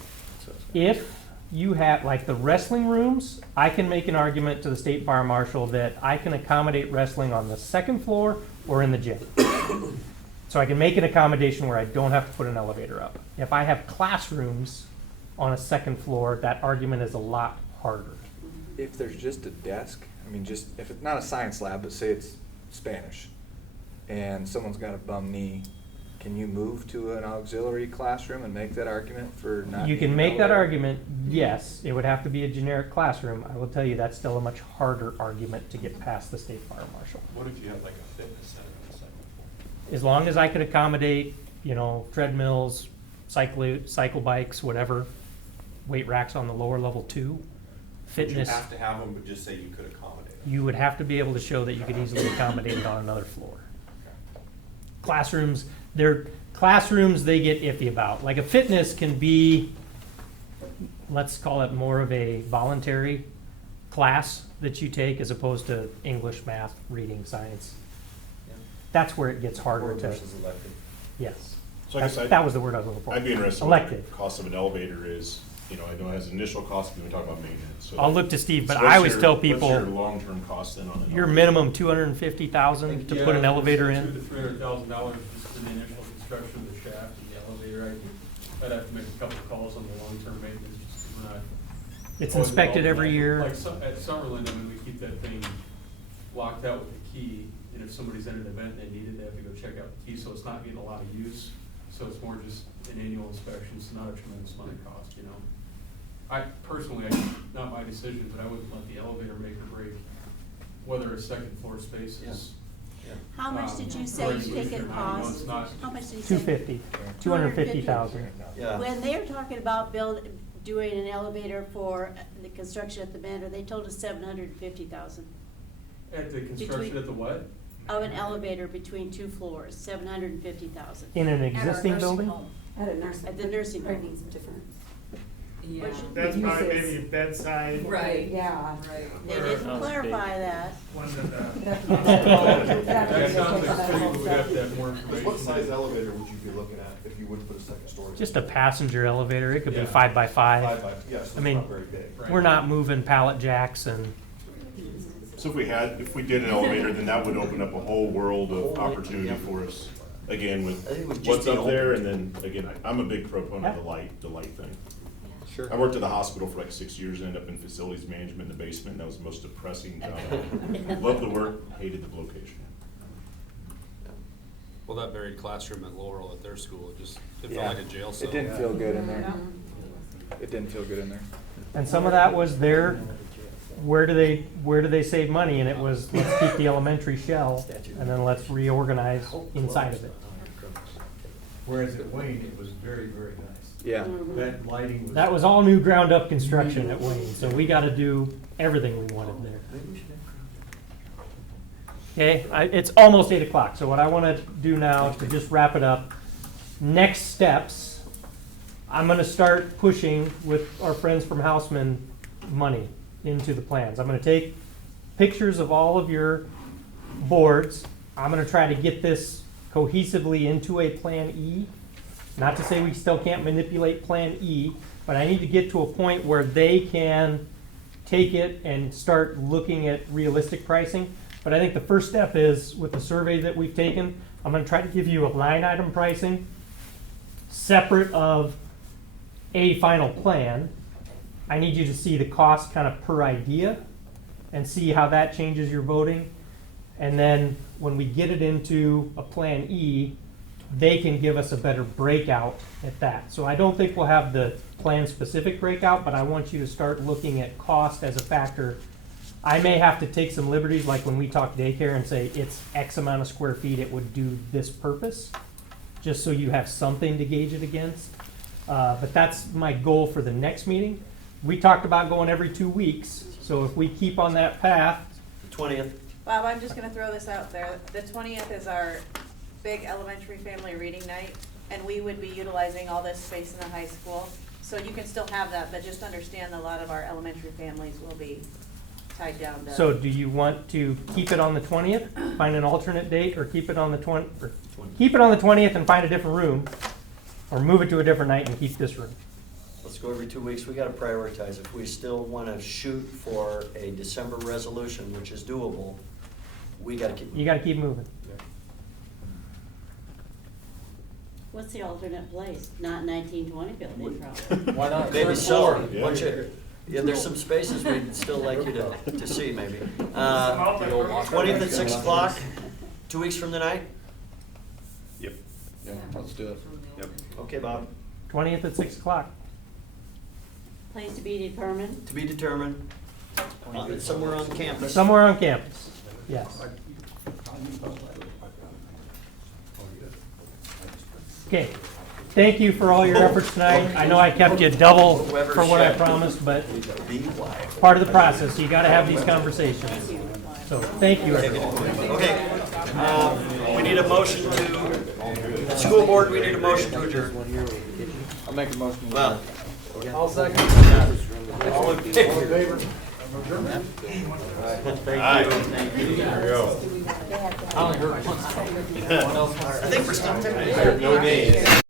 If you have, like the wrestling rooms, I can make an argument to the state fire marshal that I can accommodate wrestling on the second floor or in the gym. So I can make an accommodation where I don't have to put an elevator up. If I have classrooms on a second floor, that argument is a lot harder. If there's just a desk, I mean, just, if it's not a science lab, but say it's Spanish, and someone's got a bum knee, can you move to an auxiliary classroom and make that argument for not? You can needing an make that elevator? argument, yes, it would have to be a generic classroom. I will tell you, that's still a much harder argument to get past the state fire marshal. What if you have like a fitness center on the second floor? As long as I could accommodate, treadmills, cycle bikes, whatever, weight racks on the lower level too, fitness. You have to have them, but just say you could accommodate them. You would have to be able to show that you could easily accommodate it on another floor. Classrooms, they get iffy about. Like a fitness can be, let's call it more of a voluntary class that you take as opposed to English, math, reading, science. That's where it gets harder to. Versus elective. Yes. So I guess That was the word I was looking for. I'd be interested in Elective. what the cost of an elevator is. I know it has initial cost, but we talk about maintenance. So I'll look to Steve, but so I what's always tell What's people, your long-term cost then on an your elevator? minimum $250,000 to put an elevator in. $200,000 to $300,000 just for the initial construction of the shaft and the elevator. I'd have to make a couple of calls on the long-term maintenance just because we're not. It's always inspected involved every in that. year. Like at Summerlin, we keep that thing locked out with a key, and if somebody's at an event and they need it, they have to go check out the key, so it's not getting a lot of use. So it's more just an annual inspection, it's not a tremendous amount of cost, I personally, not my decision, but I wouldn't let the elevator make or break whether a second floor space is How much did you say you think it costs? How much did you say? 250, 250,000. Yeah. When they were talking about doing an elevator for the construction at the Manor, they told us 750,000 At the construction Between- at the what? of an elevator between 2 floors, 750,000. In an At our existing nursing building? home. At a nursing. At the nursing home. Everything's different. Yeah. That's probably Uses. maybe bedside. Right. Yeah. Right. They didn't clarify that. One of the. That sounds like we would have to have more information. What size elevator would you be looking at if you would put a second story? Just a passenger elevator, it could be Yeah. 5 by 5. Yes, it's I mean, not very big. we're not moving pallet jacks and, So if we did an elevator, then that would open up a whole world of opportunity for us. Again, I think it would with just what's be up there, and open. then, again, I'm a big proponent of the light thing. Sure. I worked at the hospital for like 6 years, ended up in facilities management in the basement, and that was the most depressing job. Loved the work, hated the location. Well, that buried classroom at Laurel at their school, it felt Yeah. like a jail cell. It didn't feel good in there. It didn't feel good in there. and some of that was their, where do they save money? And it was, let's keep the elementary shell, and then let's reorganize inside of it. Whereas at Wayne, it was very, very nice. Yeah. That lighting was. That was all new ground up construction at Wayne, so we gotta do everything we wanted there. Okay, it's almost 8 o'clock, so what I wanna do now to just wrap it up, next steps, I'm gonna start pushing with our friends from Houseman money into the plans. I'm gonna take pictures of all of your boards. I'm gonna try to get this cohesively into a Plan E. Not to say we still can't manipulate Plan E, but I need to get to a point where they can take it and start looking at realistic pricing. But I think the first step is, with the survey that we've taken, I'm gonna try to give you a line item pricing separate of a final plan. I need you to see the cost kind of per idea and see how that changes your voting. And then when we get it into a Plan E, they can give us a better breakout at that. So I don't think we'll have the plan-specific breakout, but I want you to start looking at cost as a factor. I may have to take some liberties, like when we talk daycare, and say it's X amount of square feet, it would do this purpose, just so you have something to gauge it against. But that's my goal for the next meeting. We talked about going every 2 weeks, so if we keep on that path. The 20th. Bob, I'm just gonna throw this out there. The 20th is our big elementary family reading night, and we would be utilizing all this space in the high school. So you can still have that, but just understand a lot of our elementary families will be tied down to. So do you want to keep it on the 20th, find an alternate date, or keep it on the keep it on the 20th and find a different room, or move it to a different night and keep this room? Let's go every 2 weeks. We gotta prioritize. If we still wanna shoot for a December resolution, which is doable, we gotta keep. You gotta keep moving. What's the alternate place? Not 1920 building, probably. Why not Maybe third so. floor? Yeah, there's some spaces we'd still like you to see, maybe. 20th at 6 o'clock, 2 weeks from tonight? Yep. Yeah, let's do it. Yep. Okay, Bob. 20th at 6 o'clock. Place to be determined. To be determined. Somewhere on campus. Somewhere on campus, yes. Okay, thank you for all your efforts tonight. I know I kept you double for what I promised, but part of the process, you gotta have these conversations. So, thank you, everyone. Okay, we need a motion to, the school board, we need a motion to adjourn. I'll make a motion. Well, I'll second. all in favor? Aye. There we go. I only heard once. What else? I think we're still. No nays.